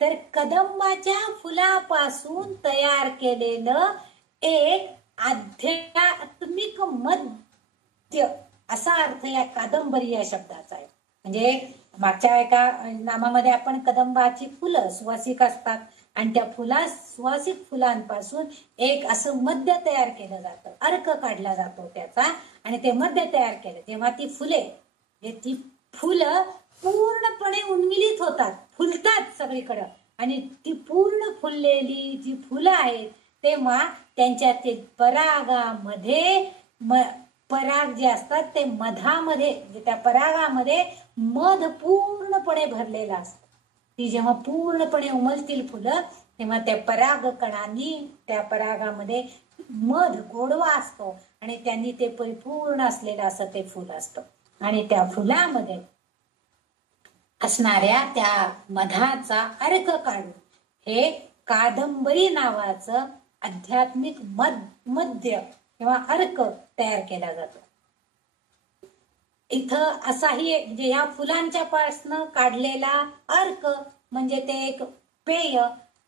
तर कदंबाच्या फुलापासून तयार केलेलं एक आध्यात्मिक मध्य असा अर्थ या कादंबरी या शब्दाचा आहे. म्हणजे मागच्या एका नामामध्ये आपण कदंबाची फुलं सुवासिक असतात आणि त्या सुवासिक फुलांपासून एक असं मध्य तयार केलं जातं, अर्क काढला जातो त्याचा, आणि ते मध्य तयार केलं जेव्हा ती फुलं पूर्णपणे उन्मिलित होतात, फुलतात सगळीकडं, आणि ती पूर्ण फुललेली जी फुलं आहेत तेव्हा त्यांच्यातील परागामध्ये पराग जे असतात ते मधामध्ये, त्या परागामध्ये मध पूर्णपणे भरलेला असतो. ती जेव्हा पूर्णपणे उमलतील फुलं तेव्हा त्या पराग कणांनी त्या परागामध्ये मध गोडवा असतो आणि त्यांनी ते परिपूर्ण असलेलं असं ते फुल असतं. आणि त्या फुलामध्ये असणाऱ्या त्या मधाचा अर्क काढून हे कादंबरी नावाचं आध्यात्मिक मध्य किंवा अर्क तयार केला जातो. इथं असाही म्हणजे या फुलांच्या पासनं काढलेला अर्क म्हणजे ते एक पेय,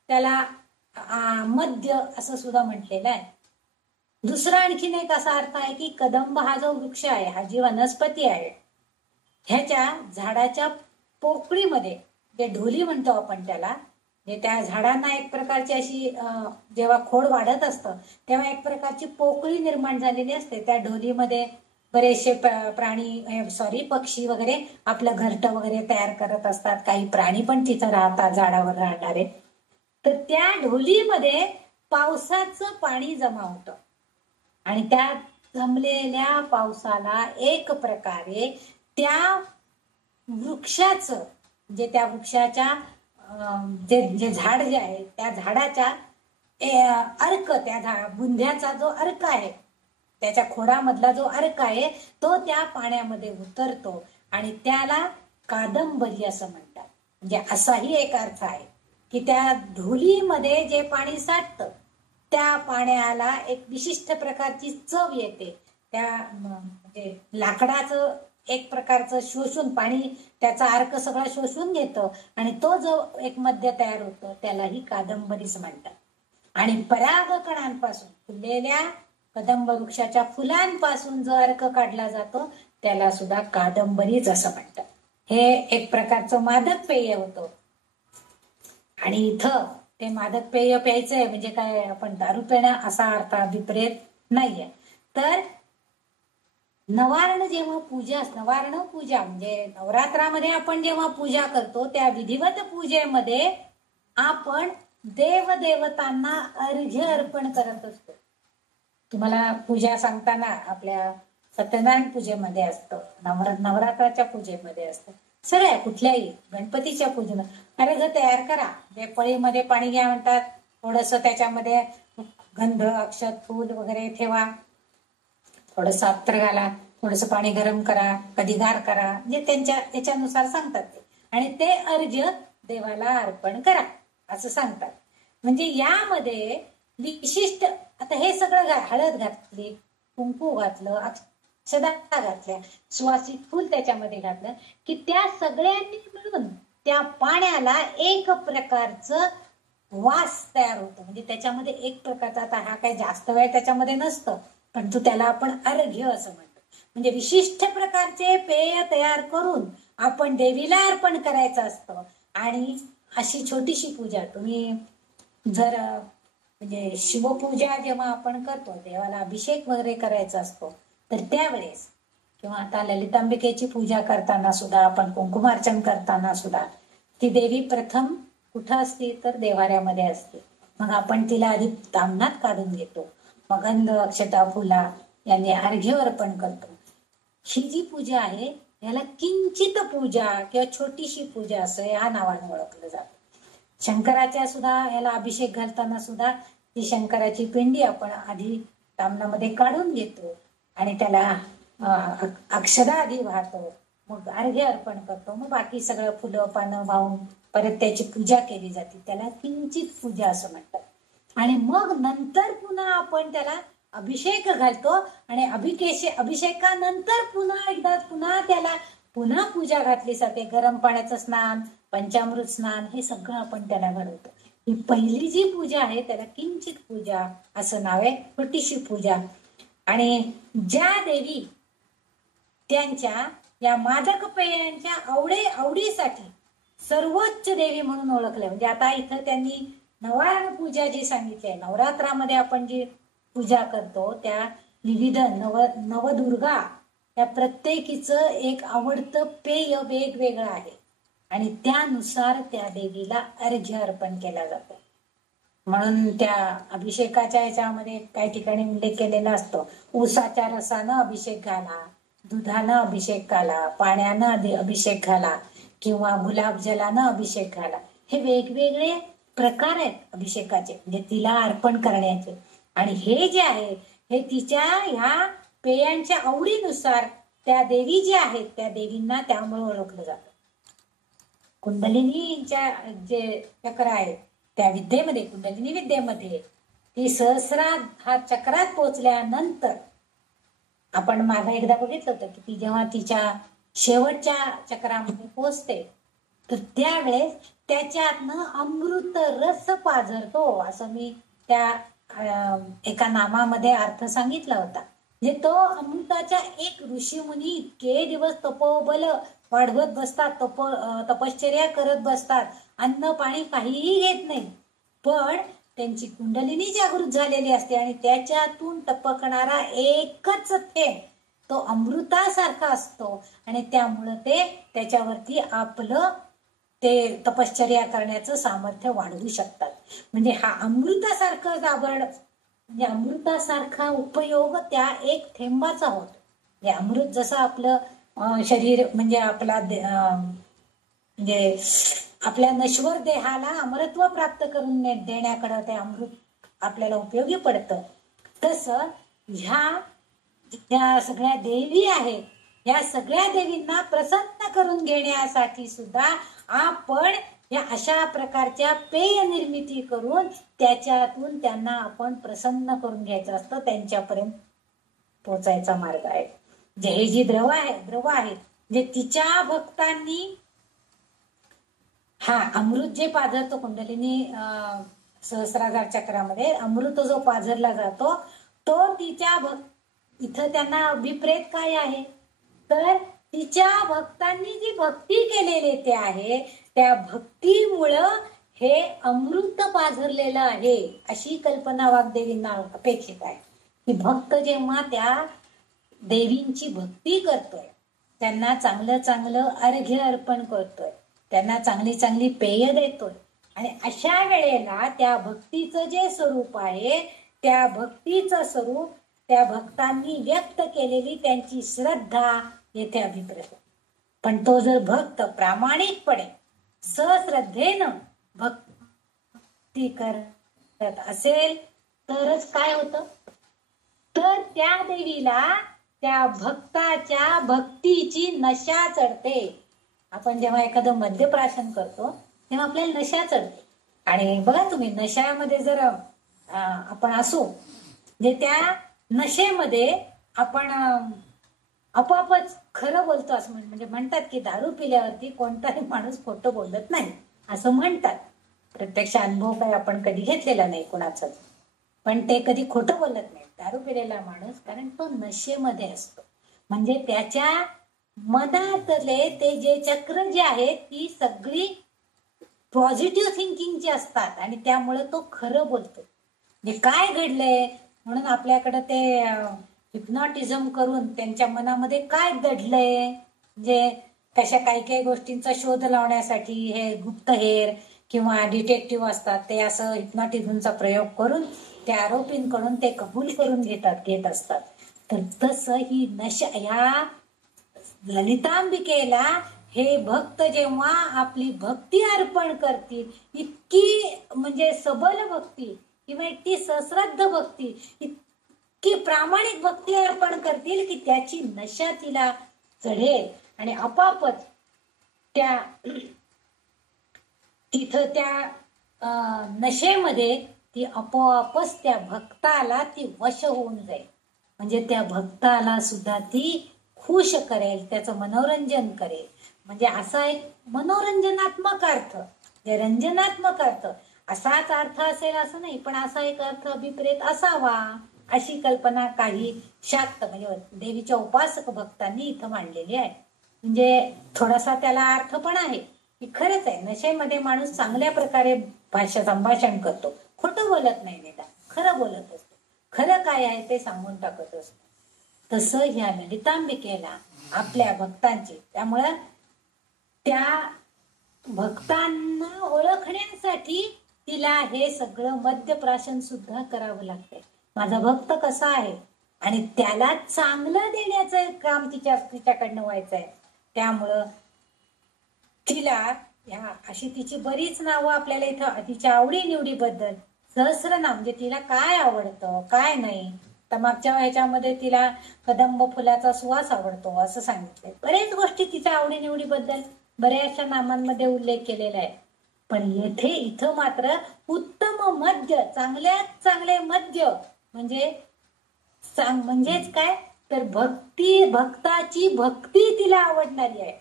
त्याला मध्य असं सुद्धा म्हटलेलं आहे. दुसरा आणखीन एक असा अर्थ आहे की कदंब हा जो वृक्ष आहे, हा जी वनस्पती आहे, ह्याच्या झाडाच्या पोकळीमध्ये, जे ढोली म्हणतो आपण त्याला, त्या झाडांना एक प्रकारची अशी जेव्हा खोड वाढत असतं तेव्हा एक प्रकारची पोकळी निर्माण झालेली असते, त्या ढोलीमध्ये बरेचसे पक्षी वगैरे आपलं घरटं वगैरे तयार करत असतात. काही प्राणी पण तिथं राहतात, झाडावर राहणारे. तर त्या ढोलीमध्ये पावसाचं पाणी जमा होतं आणि त्या जमलेल्या पावसाला एक प्रकारे त्या वृक्षाचं म्हणजे त्या वृक्षाच्या जे झाड जे आहे त्या झाडाच्या अर्क, त्या बुंध्याचा जो अर्क आहे, त्याच्या खोडामधला जो अर्क आहे तो त्या पाण्यामध्ये उतरतो आणि त्याला कादंबरी असं म्हणतात. म्हणजे असाही एक अर्थ आहे की त्या ढोलीमध्ये जे पाणी साठतं त्या पाण्याला एक विशिष्ट प्रकारची चव येते. त्या म्हणजे लाकडाचं एक प्रकारचं शोषून पाणी त्याचा अर्क सगळा शोषून घेतं आणि तो जो एक मद्य तयार होतो त्यालाही कादंबरीच म्हणतात. आणि परागकणांपासून फुललेल्या कदंब वृक्षाच्या फुलांपासून जो अर्क काढला जातो त्याला सुद्धा कादंबरीच असं म्हणतात. हे एक प्रकारचं मादक पेय होतं. आणि इथं ते मादक पेय प्यायचंय म्हणजे काय आपण दारू पिणं असा अर्थ अभिप्रेत नाहीये. तर नवार्ण पूजा म्हणजे नवरात्रामध्ये आपण जेव्हा पूजा करतो त्या विधिवत पूजेमध्ये आपण देवदेवतांना अर्घ्य अर्पण करत असतो. तुम्हाला पूजा सांगताना आपल्या सत्यनारायण पूजेमध्ये असतं, नवरात्राच्या पूजेमध्ये असतं, सगळ्या कुठल्याही गणपतीच्या पूजेमध्ये अर्घ्य तयार करा. जे पळीमध्ये पाणी घ्या म्हणतात, थोडस त्याच्यामध्ये गंध अक्षत फूल वगैरे ठेवा, थोडस अत्तर घाला, थोडस पाणी गरम करा, कधी गार करा, म्हणजे त्यांच्या याच्यानुसार सांगतात ते. आणि ते अर्घ्य देवाला अर्पण करा असं सांगतात. म्हणजे यामध्ये विशिष्ट आता हे सगळं हळद घातली, कुंकू घातलं, अक्षदा घातल्या, सुवासिक फुल त्याच्यामध्ये घातलं की त्या सगळ्यांनी मिळून त्या पाण्याला एक प्रकारचं वास तयार होतो. म्हणजे त्याच्यामध्ये एक प्रकारचा, आता हा काही जास्त वेळ त्याच्यामध्ये नसतं परंतु त्याला आपण अर्घ्य असं म्हणतो. म्हणजे विशिष्ट प्रकारचे पेय तयार करून आपण देवीला अर्पण करायचं असतं. आणि अशी छोटीशी पूजा तुम्ही जर म्हणजे शिवपूजा जेव्हा आपण करतो, देवाला अभिषेक वगैरे करायचा असतो, तर त्यावेळेस किंवा आता ललितांबिकेची पूजा करताना सुद्धा आपण कुंकुमार्चन करताना सुद्धा ती देवी प्रथम कुठं असते तर देवाऱ्यामध्ये असते. मग आपण तिला आधी तामणात काढून घेतो, मग गंध अक्षता फुला यांनी अर्घ्य अर्पण करतो. ही जी पूजा आहे याला किंचित पूजा किंवा छोटीशी पूजा असं या नावाने ओळखलं जातं. शंकराच्या सुद्धा याला अभिषेक घालताना सुद्धा ती शंकराची पिंडी आपण आधी तामणामध्ये काढून घेतो आणि त्याला अक्षदा आधी वाहतो, मग अर्घ्य अर्पण करतो, मग बाकी सगळं फुलं पानं वाहून परत त्याची पूजा केली जाते. त्याला किंचित पूजा असं म्हणतात. आणि मग नंतर पुन्हा आपण त्याला अभिषेक घालतो आणि अभिषेकानंतर पुन्हा त्याला पूजा घातली जाते. गरम पाण्याचं स्नान, पंचामृत स्नान हे सगळं आपण त्याला घडवतो. ही पहिली जी पूजा आहे त्याला किंचित पूजा असं नाव आहे, छोटीशी पूजा. आणि ज्या देवी त्यांच्या या मादक पेयांच्या आवडीसाठी सर्वोच्च देवी म्हणून ओळखले, म्हणजे आता इथं त्यांनी नवार्ण पूजा जी सांगितली आहे, नवरात्रामध्ये आपण जी पूजा करतो त्या विविध नवदुर्गा त्या प्रत्येकीचं एक आवडतं पेय वेगवेगळं आहे आणि त्यानुसार त्या देवीला अर्घ्य अर्पण केला जातो. म्हणून त्या अभिषेकाच्या याच्यामध्ये काही ठिकाणी उल्लेख केलेला असतो, ऊसाच्या रसानं अभिषेक घाला, दुधानं अभिषेक घाला, पाण्यानं अभिषेक घाला किंवा गुलाबजलानं अभिषेक घाला. हे वेगवेगळे प्रकार आहेत अभिषेकाचे, म्हणजे तिला अर्पण करण्याचे. आणि हे जे आहे हे तिच्या ह्या पेयांच्या आवडीनुसार त्या देवी ज्या आहेत त्या देवींना त्यामुळे ओळखलं जातं. कुंडलिनीच्या जे चक्र आहे त्या विद्येमध्ये, कुंडलिनी विद्येमध्ये ती सहस्रार चक्रात पोहोचल्यानंतर आपण मागे एकदा बघितलं होतं की ती जेव्हा तिच्या शेवटच्या चक्रामध्ये पोहोचते तर त्यावेळेस त्याच्यातनं अमृत रस पाझरतो, असं मी त्या एका नामामध्ये अर्थ सांगितला होता. म्हणजे तो अमृताच्या एक ऋषीमुनी इतके दिवस तपोबल वाढवत बसतात, तपश्चर्या करत बसतात, अन्न पाणी काहीही घेत नाही, पण त्यांची कुंडलिनी जागृत झालेली असते आणि त्याच्यातून टपकणारा एकच थेंब तो अमृतासारखा असतो आणि त्यामुळं ते त्याच्यावरती आपलं ते तपश्चर्या करण्याचं सामर्थ्य वाढवू शकतात. म्हणजे हा अमृतासारखं दाबड म्हणजे अमृतासारखा उपयोग त्या एक थेंबाचा होतो. म्हणजे अमृत जसं आपलं शरीर म्हणजे आपला म्हणजे आपल्या नश्वर देहाला अमरत्व प्राप्त करून देण्याकडे ते अमृत आपल्याला उपयोगी पडतं, तसं ह्या सगळ्या देवी आहेत, या सगळ्या देवींना प्रसन्न करून घेण्यासाठी सुद्धा आपण या अशा प्रकारच्या पेय निर्मिती करून त्याच्यातून त्यांना आपण प्रसन्न करून घ्यायचं असतं, त्यांच्यापर्यंत पोचायचा मार्ग आहे. जे हे जी द्रव आहे जे तिच्या भक्तांनी हा अमृत जे पाझरतो कुंडलिनी सहस्राधार चक्रामध्ये अमृत जो पाझरला जातो तो तिच्या इथं त्यांना विपरीत काय आहे तर तिच्या भक्तांनी जी भक्ती केलेली ते आहे त्या भक्तीमुळं हे अमृत पाझरलेलं आहे अशी कल्पना वाग्देवींना अपेक्षित आहे. की भक्त जेव्हा त्या देवींची भक्ती करतोय, त्यांना चांगलं चांगलं अर्घ्य अर्पण करतोय, त्यांना चांगली चांगली पेय देतोय आणि अशा वेळेला त्या भक्तीचं जे स्वरूप आहे त्या भक्तीचं स्वरूप त्या भक्तांनी व्यक्त केलेली त्यांची श्रद्धा येथे अभिप्रेत. पण तो जर भक्त प्रामाणिकपणे सश्रद्धेनं भक्ती करत असेल तरच काय होतं तर त्या देवीला त्या भक्ताच्या भक्तीची नशा चढते. आपण जेव्हा एखादं मद्यप्राशन करतो तेव्हा आपल्याला नशा चढते आणि बघा तुम्ही नशामध्ये जर आपण असू म्हणजे त्या नशेमध्ये आपण आपोआपच खरं बोलतो असं म्हणजे म्हणतात की दारू पिल्यावरती कोणताही माणूस खोटं बोलत नाही असं म्हणतात. प्रत्यक्ष अनुभव काही आपण कधी घेतलेला नाही कोणाचा, पण ते कधी खोटं बोलत नाही दारू पिलेला माणूस, कारण तो नशेमध्ये असतो. म्हणजे त्याच्या मनातले ते जे चक्र जे आहेत ती सगळी पॉझिटिव्ह थिंकिंगची असतात आणि त्यामुळे तो खरं बोलतो. म्हणजे काय घडलंय म्हणून आपल्याकडे ते हिप्नॉटिझम करून त्यांच्या मनामध्ये काय दडलंय म्हणजे कशा काही गोष्टींचा शोध लावण्यासाठी हे गुप्तहेर किंवा डिटेक्टिव्ह असतात ते असं हिप्नॉटिझमचा प्रयोग करून त्या आरोपींकडून ते कबूल करून घेत असतात. तर तसं ही नशा ह्या ललितांबिकेला हे भक्त जेव्हा आपली भक्ती अर्पण करतील इतकी म्हणजे सबल भक्ती किंवा इतकी सश्रद्ध भक्ती इतकी प्रामाणिक भक्ती अर्पण करतील की त्याची नशा तिला चढेल आणि आपापच त्या तिथं त्या नशेमध्ये ती आपोआपच त्या भक्ताला ती वश होऊन जाईल. म्हणजे त्या भक्ताला सुद्धा ती खुश करेल, त्याचं मनोरंजन करेल. म्हणजे असा एक मनोरंजनात्मक अर्थ रंजनात्मक अर्थ असाच अर्थ असेल असं नाही, पण असा एक अर्थ अभिप्रेत असावा अशी कल्पना काही शाक्त म्हणजे देवीच्या उपासक भक्तांनी इथं मांडलेली आहे. म्हणजे थोडासा त्याला अर्थ पण आहे की खरंच आहे नशेमध्ये माणूस चांगल्या प्रकारे संभाषण करतो, खोटं बोलत नाही निदान खरं बोलत असतो, खरं काय आहे ते सांगून टाकत असतो. तसं ह्या ललितांबिकेला आपल्या भक्तांची त्यामुळं त्या भक्तांना ओळखण्यासाठी तिला हे सगळं मद्यप्राशन सुद्धा करावं लागतंय. माझा भक्त कसा आहे आणि त्याला चांगलं देण्याचं काम तिच्याकडनं व्हायचं आहे. त्यामुळं तिला ह्या अशी तिची बरीच नावं आपल्याला इथं तिच्या आवडीनिवडीबद्दल सहस्रनाम म्हणजे तिला काय आवडतं काय नाही. तर मागच्या ह्याच्यामध्ये तिला कदंब फुलाचा सुवास आवडतो असं सांगितलंय. बरेच गोष्टी तिच्या आवडीनिवडीबद्दल बऱ्याचशा नामांमध्ये उल्लेख केलेला आहे. पण येथे इथं मात्र उत्तम मद्य चांगल्यात चांगले मद्य म्हणजेच काय तर भक्ताची भक्ती तिला आवडणारी आहे.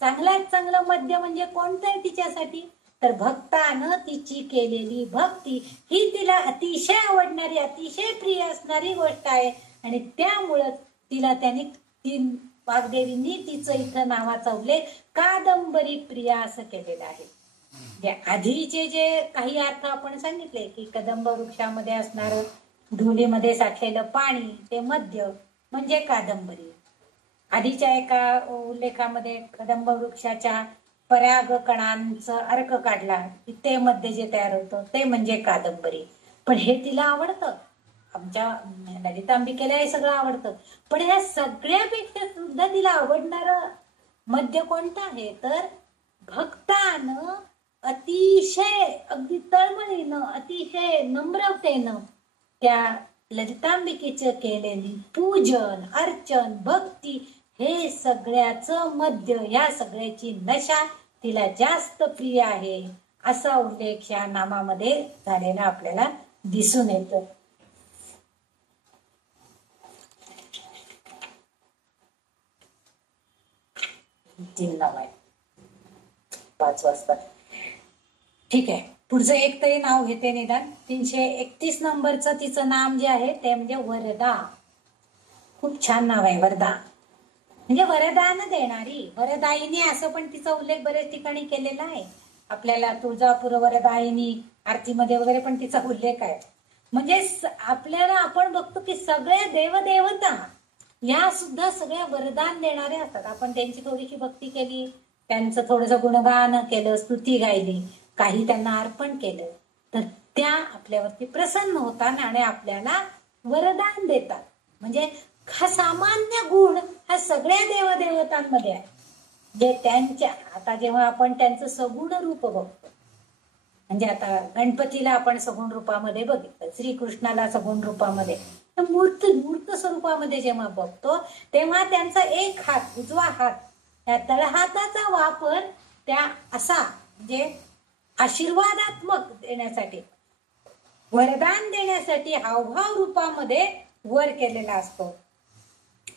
चांगल्यात चांगलं मद्य म्हणजे कोणतं आहे तिच्यासाठी तर भक्तानं तिची केलेली भक्ती ही तिला अतिशय आवडणारी अतिशय प्रिय असणारी गोष्ट आहे आणि त्यामुळं तिला त्यांनी वाग्देवींनी तिचं इथं नावाचा उल्लेख कादंबरी प्रिया असं केलेला आहे. आधीचे जे काही अर्थ आपण सांगितले की कदंब वृक्षामध्ये असणारं धुलीमध्ये साठलेलं पाणी ते मद्य म्हणजे कादंबरी आधीच्या एका उल्लेखामध्ये कदंब वृक्षाच्या परागकणांचं अर्क काढला की ते मध्ये जे तयार होतं ते म्हणजे कादंबरी. पण हे तिला आवडतं, आमच्या ललितांबिकेला हे सगळं आवडतं. पण ह्या सगळ्यापेक्षा सुद्धा तिला आवडणारं मध्य कोणतं आहे तर भक्तानं अतिशय अगदी तळमळीनं अतिशय नम्रतेनं त्या ललितांबिकेचं केलेली पूजन अर्चन भक्ती हे सगळ्याचं मध्य, या सगळ्याची नशा तिला जास्त प्रिय आहे असा उल्लेख या नामामध्ये झालेला आपल्याला दिसून येतो. तीन नाव आहे 5 वाजता. ठीक आहे, पुढचं एक तरी नाव घेते निदान. 331 नंबरचं तिचं नाम जे आहे ते म्हणजे वरदा. खूप छान नाव आहे वरदा, म्हणजे वरदान देणारी, वरदायिनी असं पण तिचा उल्लेख बरेच ठिकाणी केलेला आहे. आपल्याला तुळजापूर वरदायिनी आरतीमध्ये वगैरे पण तिचा उल्लेख आहे. म्हणजे आपल्याला आपण बघतो की सगळ्या देवदेवता या सुद्धा सगळ्या वरदान देणारे असतात. आपण त्यांची थोडीशी भक्ती केली, त्यांचं थोडंसं गुणगान केलं, स्तुती गायली, काही त्यांना अर्पण केलं तर त्या आपल्यावरती प्रसन्न होतात आणि आपल्याला वरदान देतात. म्हणजे हा सामान्य गुण हा सगळ्या देवदेवतांमध्ये आहे. जे त्यांच्या आता जेव्हा आपण त्यांचं सगुण रूप बघतो, म्हणजे आता गणपतीला आपण सगुण रूपामध्ये बघितलं, श्रीकृष्णाला सगुण रूपामध्ये, मूर्त स्वरूपामध्ये जेव्हा बघतो तेव्हा त्यांचा एक हात उजवा हात, त्या तळहाताचा वापर त्या असा म्हणजे आशीर्वादात्मक देण्यासाठी वरदान देण्यासाठी हावभाव रूपामध्ये वर केलेला असतो.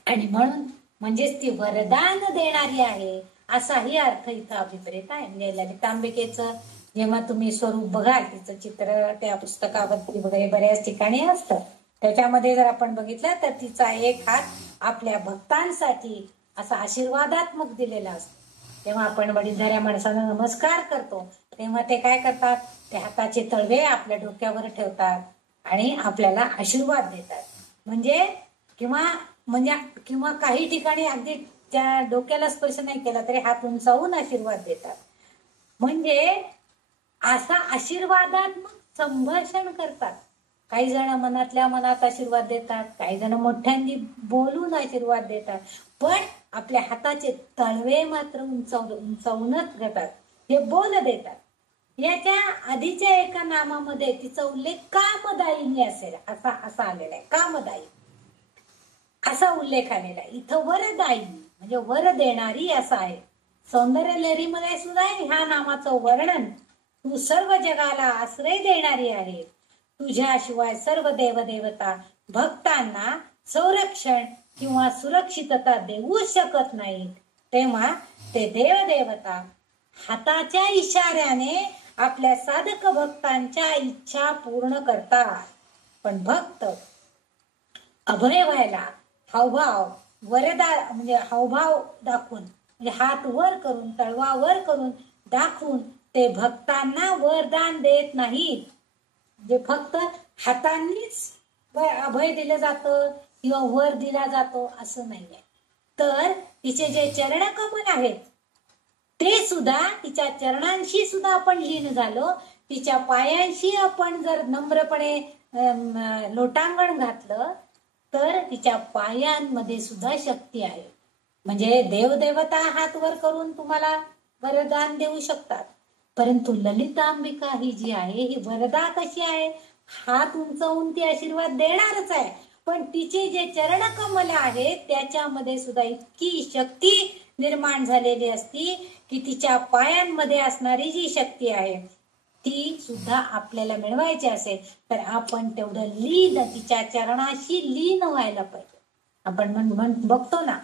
आणि म्हणून म्हणजेच ती वरदान देणारी आहे असाही अर्थ इथं अभिप्रेत आहे. म्हणजे ललितांबिकेचं जेव्हा तुम्ही स्वरूप बघाल, तिचं चित्र त्या पुस्तकावरती वगैरे बऱ्याच ठिकाणी असतं, त्याच्यामध्ये जर आपण बघितलं तर तिचा एक हात आपल्या भक्तांसाठी असा आशीर्वादात्मक दिलेला असतो. तेव्हा आपण वडीलधाऱ्या माणसांना नमस्कार करतो तेव्हा ते काय करतात, ते हाताचे तळवे आपल्या डोक्यावर ठेवतात आणि आपल्याला आशीर्वाद देतात. किंवा काही ठिकाणी अगदी त्या डोक्याला स्पर्श नाही केला तरी हात उंचावून आशीर्वाद देतात. म्हणजे असा आशीर्वादात्मक संभाषण करतात. काही जण मनातल्या मनात आशीर्वाद देतात, काही जण मोठ्यांनी बोलून आशीर्वाद देतात, पण आपल्या हाताचे तळवे मात्र उंचावूनच घेतात, हे बोल देतात. याच्या आधीच्या एका नामामध्ये तिचा उल्लेख कामदायिनी असेल असा आलेला आहे. कामदायी असा उल्लेख आलेला आहे. इथं वरदायिनी म्हणजे वर देणारी असा आहे. सौंदर्य लहरीमध्ये सुद्धा ह्या नामाचं वर्णन, तू सर्व जगाला आश्रय देणारी आहे, तुझ्याशिवाय सर्व देवदेवता भक्तांना संरक्षण किंवा सुरक्षितता देऊ शकत नाहीत, तेव्हा ते देवदेवता हाताच्या इशाऱ्याने आपल्या साधक भक्तांच्या इच्छा पूर्ण करतात. पण भक्त अभय व्हायला हावभाव वरदा म्हणजे हावभाव दाखवून, म्हणजे हात वर करून तळवा वर करून दाखवून ते भक्तांना वरदान देत नाहीत. जे फक्त हातांनीच अभय दिलं जातं किंवा वर दिला जातो असं नाहीये. तर तिचे जे चरणकमल आहेत ते सुद्धा, तिच्या चरणांशी सुद्धा आपण लीन झालो, तिच्या पायांशी आपण जर नम्रपणे लोटांगण घातलं तर तिच्या पायांमध्ये सुद्धा शक्ती आहे. म्हणजे देवदेवता हात वर करून तुम्हाला वरदान देऊ शकतात, परंतु ललितांबिका ही जी आहे ही वरदा कशी आहे, हात उंचावून ती आशीर्वाद देणारच आहे, पण तिचे जे चरणकमल आहेत त्याच्यामध्ये सुद्धा इतकी शक्ती निर्माण झालेली असती की तिच्या पायांमध्ये असणारी जी शक्ती आहे ती सुद्धा आपल्याला मिळवायची असेल तर आपण तेवढं लीन तिच्या चरणाशी लीन व्हायला पाहिजे. आपण बघतो ना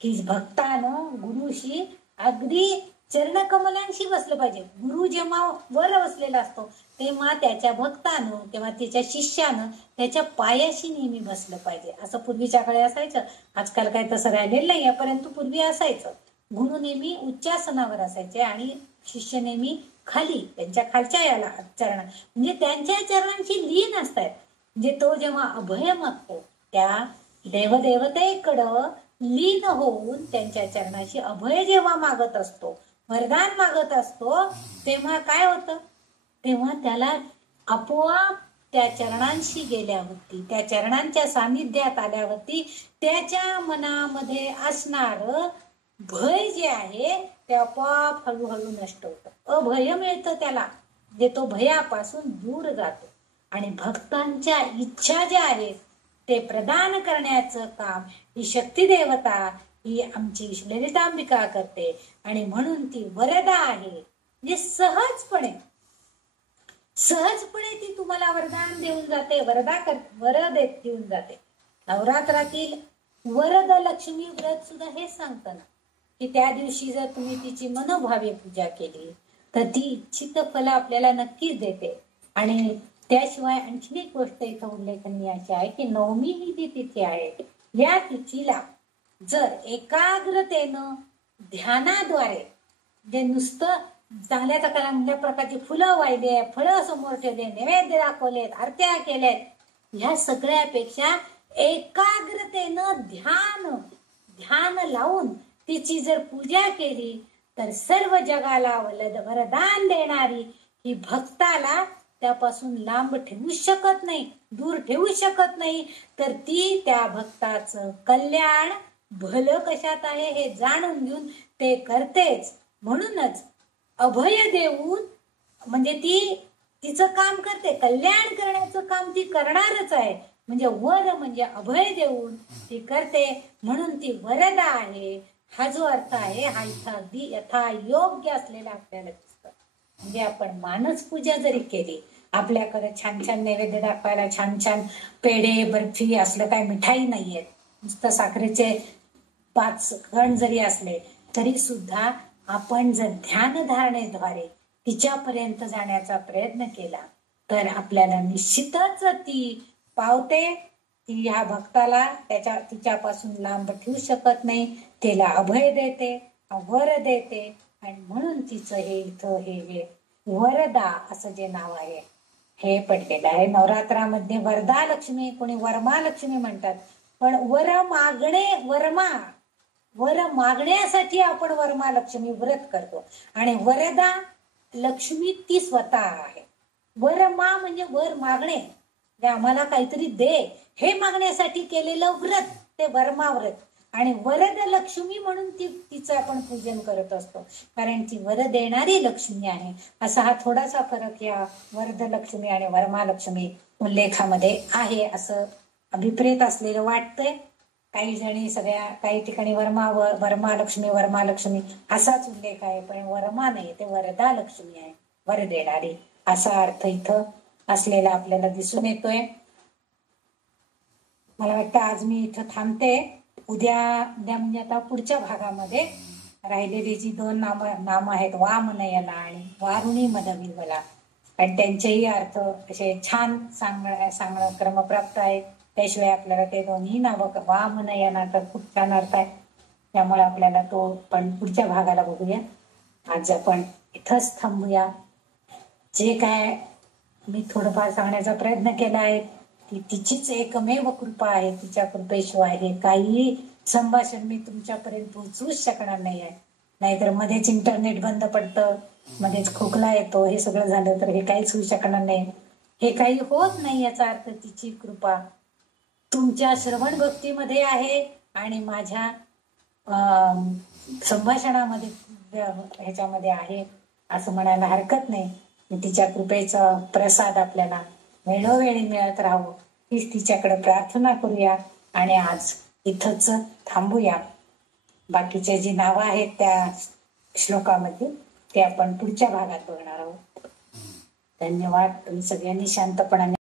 की भक्तानं गुरुशी अगदी चरणकमलांशी बसलं पाहिजे. गुरु जेव्हा वर बसलेला असतो तेव्हा त्याच्या भक्तानं किंवा त्याच्या शिष्यानं त्याच्या पायाशी नेहमी बसलं पाहिजे. असं पूर्वीच्या काळी असायचं, आजकाल काही तसं राहिलेलं नाहीये, परंतु पूर्वी असायचं. गुरु नेहमी उच्चासनावर असायचे आणि शिष्य नेहमी खाली, त्यांच्या खालच्या याला चरण, म्हणजे त्यांच्या चरणांशी लीन असतात. म्हणजे तो जेव्हा अभय मागतो त्या देवदेवतेकडं लीन होऊन त्यांच्या चरणाशी अभय जेव्हा मागत असतो, वरदान मागत असतो, तेव्हा काय होतं? तेव्हा त्याला आपोआप त्या चरणांशी गेल्यावरती, त्या चरणांच्या सानिध्यात आल्यावरती त्याच्या मनामध्ये असणार भय जे आहे ते आपोआप हळूहळू नष्ट होतं. अभय मिळतं त्याला, जे तो भयापासून दूर जातो. आणि भक्तांच्या इच्छा ज्या आहेत ते प्रदान करण्याचं काम ही शक्ती देवता, ही आमची ललितांबिका करते. आणि म्हणून ती वरदा आहे. म्हणजे सहजपणे ती तुम्हाला वरदान देऊन जाते, देऊन जाते. नवरात्रातील वरद लक्ष्मी व्रत सुद्धा हे सांगतं ना, की त्या दिवशी जर तुम्ही तिची मनोभावे पूजा केली तर ती इच्छित फल आपल्याला नक्कीच देते. आणि त्याशिवाय आणखी एक गोष्ट इथं उल्लेखनीय अशी आहे की नवमी ही जी तिथी आहे, या तिथीला जर एकाग्रतेनं ध्यानाद्वारे, जे नुसतं चांगल्या प्रकारची फुलं वाहिली, फळं समोर ठेवले, नैवेद्य दाखवलेत, आरत्या केल्यात, ह्या सगळ्यापेक्षा एकाग्रतेनं ध्यान लावून तिची जर पूजा केली तर सर्व जगाला वरदान देणारी ही भक्ताला त्यापासून लांब ठेवू शकत नाही, दूर ठेवू शकत नाही. तर ती त्या भक्ताचं कल्याण भलं कशात आहे हे जाणून घेऊन ते करतेच. म्हणूनच अभय देऊन म्हणजे ती तिचं काम करते, कल्याण करण्याचं काम ती करणारच आहे. म्हणजे वर म्हणजे अभय देऊन ती करते, म्हणून ती वरदा आहे. हा जो अर्थ आहे हा इथं अगदी यथा योग्य असलेला आपल्याला दिसतं. म्हणजे आपण मानस पूजा जरी केली, आपल्याकडे छान छान नैवेद्य दाखवायला छान छान पेढे, बर्फी असलं काही मिठाई नाहीये, नुसतं साखरेचे 5 कण जरी असले तरी सुद्धा आपण जर ध्यानधारणेद्वारे तिच्यापर्यंत जाण्याचा प्रयत्न केला तर आपल्याला निश्चितच ती पावते. ती ह्या भक्ताला तिच्यापासून लांब ठेवू शकत नाही, तिला अभय देते, वर देते. आणि म्हणून तिचं हे इथं हे वरदा असं जे नाव आहे हे पडलेलं आहे. नवरात्रामध्ये वरदा लक्ष्मी, कोणी वरमा लक्ष्मी म्हणतात. पण वर मागण्यासाठी आपण वरमा लक्ष्मी व्रत करतो. आणि वरदा लक्ष्मी ती स्वतः आहे. वरमा म्हणजे वर मागणे, आम्हाला काहीतरी दे हे मागण्यासाठी केलेलं व्रत ते वरमा व्रत. आणि वरद लक्ष्मी म्हणून तिचं आपण पूजन करत असतो, कारण ती वर देणारी लक्ष्मी आहे. असा हा थोडासा फरक या वरद लक्ष्मी आणि वरमा लक्ष्मी उल्लेखामध्ये आहे असं अभिप्रेत असलेलं वाटतंय. काही ठिकाणी वर्मा लक्ष्मी असाच उल्लेख आहे, पण वर्मा नाही, ते वरदा लक्ष्मी आहे, वर देणारी असा अर्थ इथं असलेला आपल्याला दिसून येतोय. मला वाटतं आज मी इथं थांबते. उद्या म्हणजे आता पुढच्या भागामध्ये राहिलेली जी 2 नाम आहेत, वामनयना आणि वारुणी मदविवला, आणि त्यांचेही अर्थ असे छान सांगणं क्रमप्राप्त आहे. त्याशिवाय आपल्याला ते दोन्ही नावं, वामनयना तर खूप छान अर्थ आहे, त्यामुळे आपल्याला तो पण पुढच्या भागाला बघूया. आज आपण इथंच थांबूया. जे काय मी थोडंफार सांगण्याचा प्रयत्न केला आहे ती तिचीच एकमेव कृपा आहे. तिच्या कृपेशिवाय हे काही संभाषण मी तुमच्यापर्यंत पोहोचवूच शकणार नाही आहे. नाहीतर मध्येच इंटरनेट बंद पडतं, मध्येच खोकला येतो, हे सगळं झालं तर हे काहीच होऊ शकणार नाही. हे काही होत नाही याचा अर्थ तिची कृपा तुमच्या श्रवण भक्तीमध्ये आहे आणि माझ्या संभाषणामध्ये ह्याच्यामध्ये आहे असं म्हणायला हरकत नाही. तिच्या कृपेचा प्रसाद आपल्याला वेळोवेळी मिळत राहावं हीच तिच्याकडे प्रार्थना करूया. आणि आज इथंच थांबूया. बाकीचे जी नावं आहेत त्या श्लोकामध्ये ते आपण पुढच्या भागात बघणार आहोत. धन्यवाद. तुम्ही सगळ्यांनी शांतपणाने